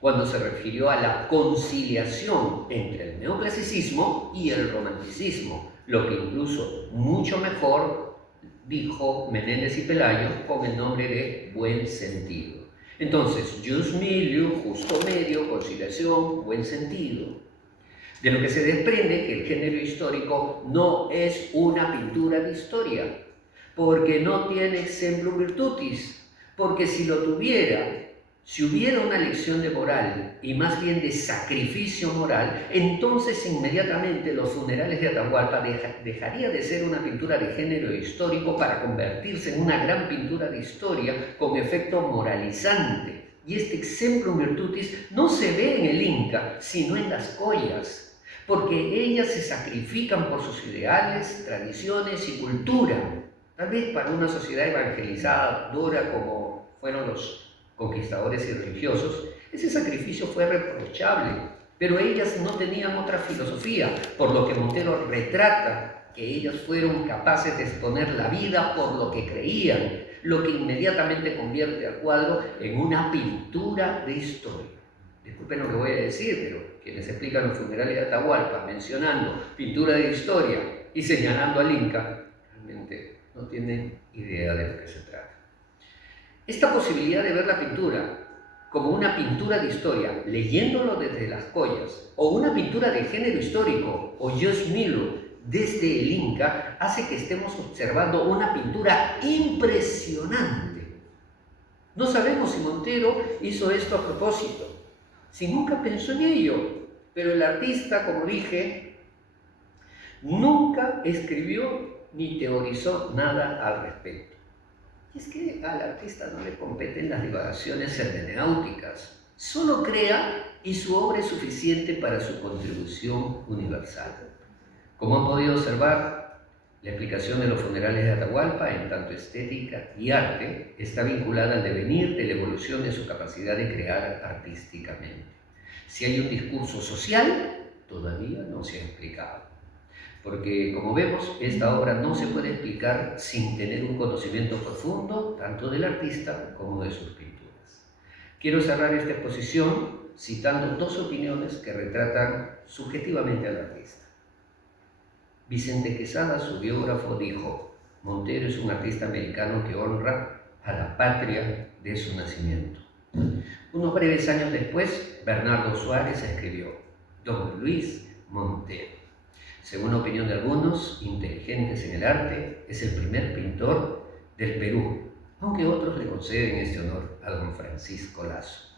cuando se refirió a la conciliación entre el neoclasicismo y el romanticismo, lo que incluso mucho mejor dijo Menéndez y Pelayo con el nombre de buen sentido. Entonces, juste milieu, justo medio, conciliación, buen sentido. De lo que se desprende que el género histórico no es una pintura de historia, porque no tiene exemplum virtutis, porque si lo tuviera, si hubiera una lección de moral y más bien de sacrificio moral, entonces inmediatamente los funerales de Atahualpa dejaría de ser una pintura de género histórico para convertirse en una gran pintura de historia con efecto moralizante. Y este exemplum virtutis no se ve en el Inca, sino en las collas, porque ellas se sacrifican por sus ideales, tradiciones y cultura. Tal vez para una sociedad evangelizadora como fueron los conquistadores y religiosos, ese sacrificio fue reprochable, pero ellas no tenían otra filosofía, por lo que Montero retrata que ellas fueron capaces de exponer la vida por lo que creían, lo que inmediatamente convierte al cuadro en una pintura de historia. Disculpen lo que voy a decir, pero quienes explican los funerales de Atahualpa mencionando pintura de historia y señalando al Inca, realmente no tienen idea de lo que se trata. Esta posibilidad de ver la pintura como una pintura de historia, leyéndolo desde las collas, o una pintura de género histórico, o juste milieu, desde el Inca, hace que estemos observando una pintura impresionante. No sabemos si Montero hizo esto a propósito, si nunca pensó en ello, pero el artista, como dije, nunca escribió ni teorizó nada al respecto. Y es que al artista no le competen las divagaciones hermenéuticas, solo crea y su obra es suficiente para su contribución universal. Como han podido observar, la explicación de los funerales de Atahualpa, en tanto estética y arte, está vinculada al devenir de la evolución de su capacidad de crear artísticamente. Si hay un discurso social, todavía no se ha explicado. Porque, como vemos, esta obra no se puede explicar sin tener un conocimiento profundo tanto del artista como de sus pinturas. Quiero cerrar esta exposición citando dos opiniones que retratan subjetivamente al artista. Vicente Quesada, su biógrafo, dijo: Montero es un artista americano que honra a la patria de su nacimiento. Unos breves años después, Bernardo Suárez escribió: Don Luis Montero, según la opinión de algunos inteligentes en el arte, es el primer pintor del Perú, aunque otros le conceden este honor a don Francisco Lazo.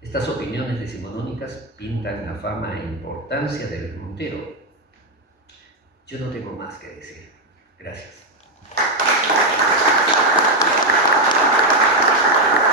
Estas opiniones decimonónicas pintan la fama e importancia de Luis Montero. Yo no tengo más que decir. Gracias. Gracias.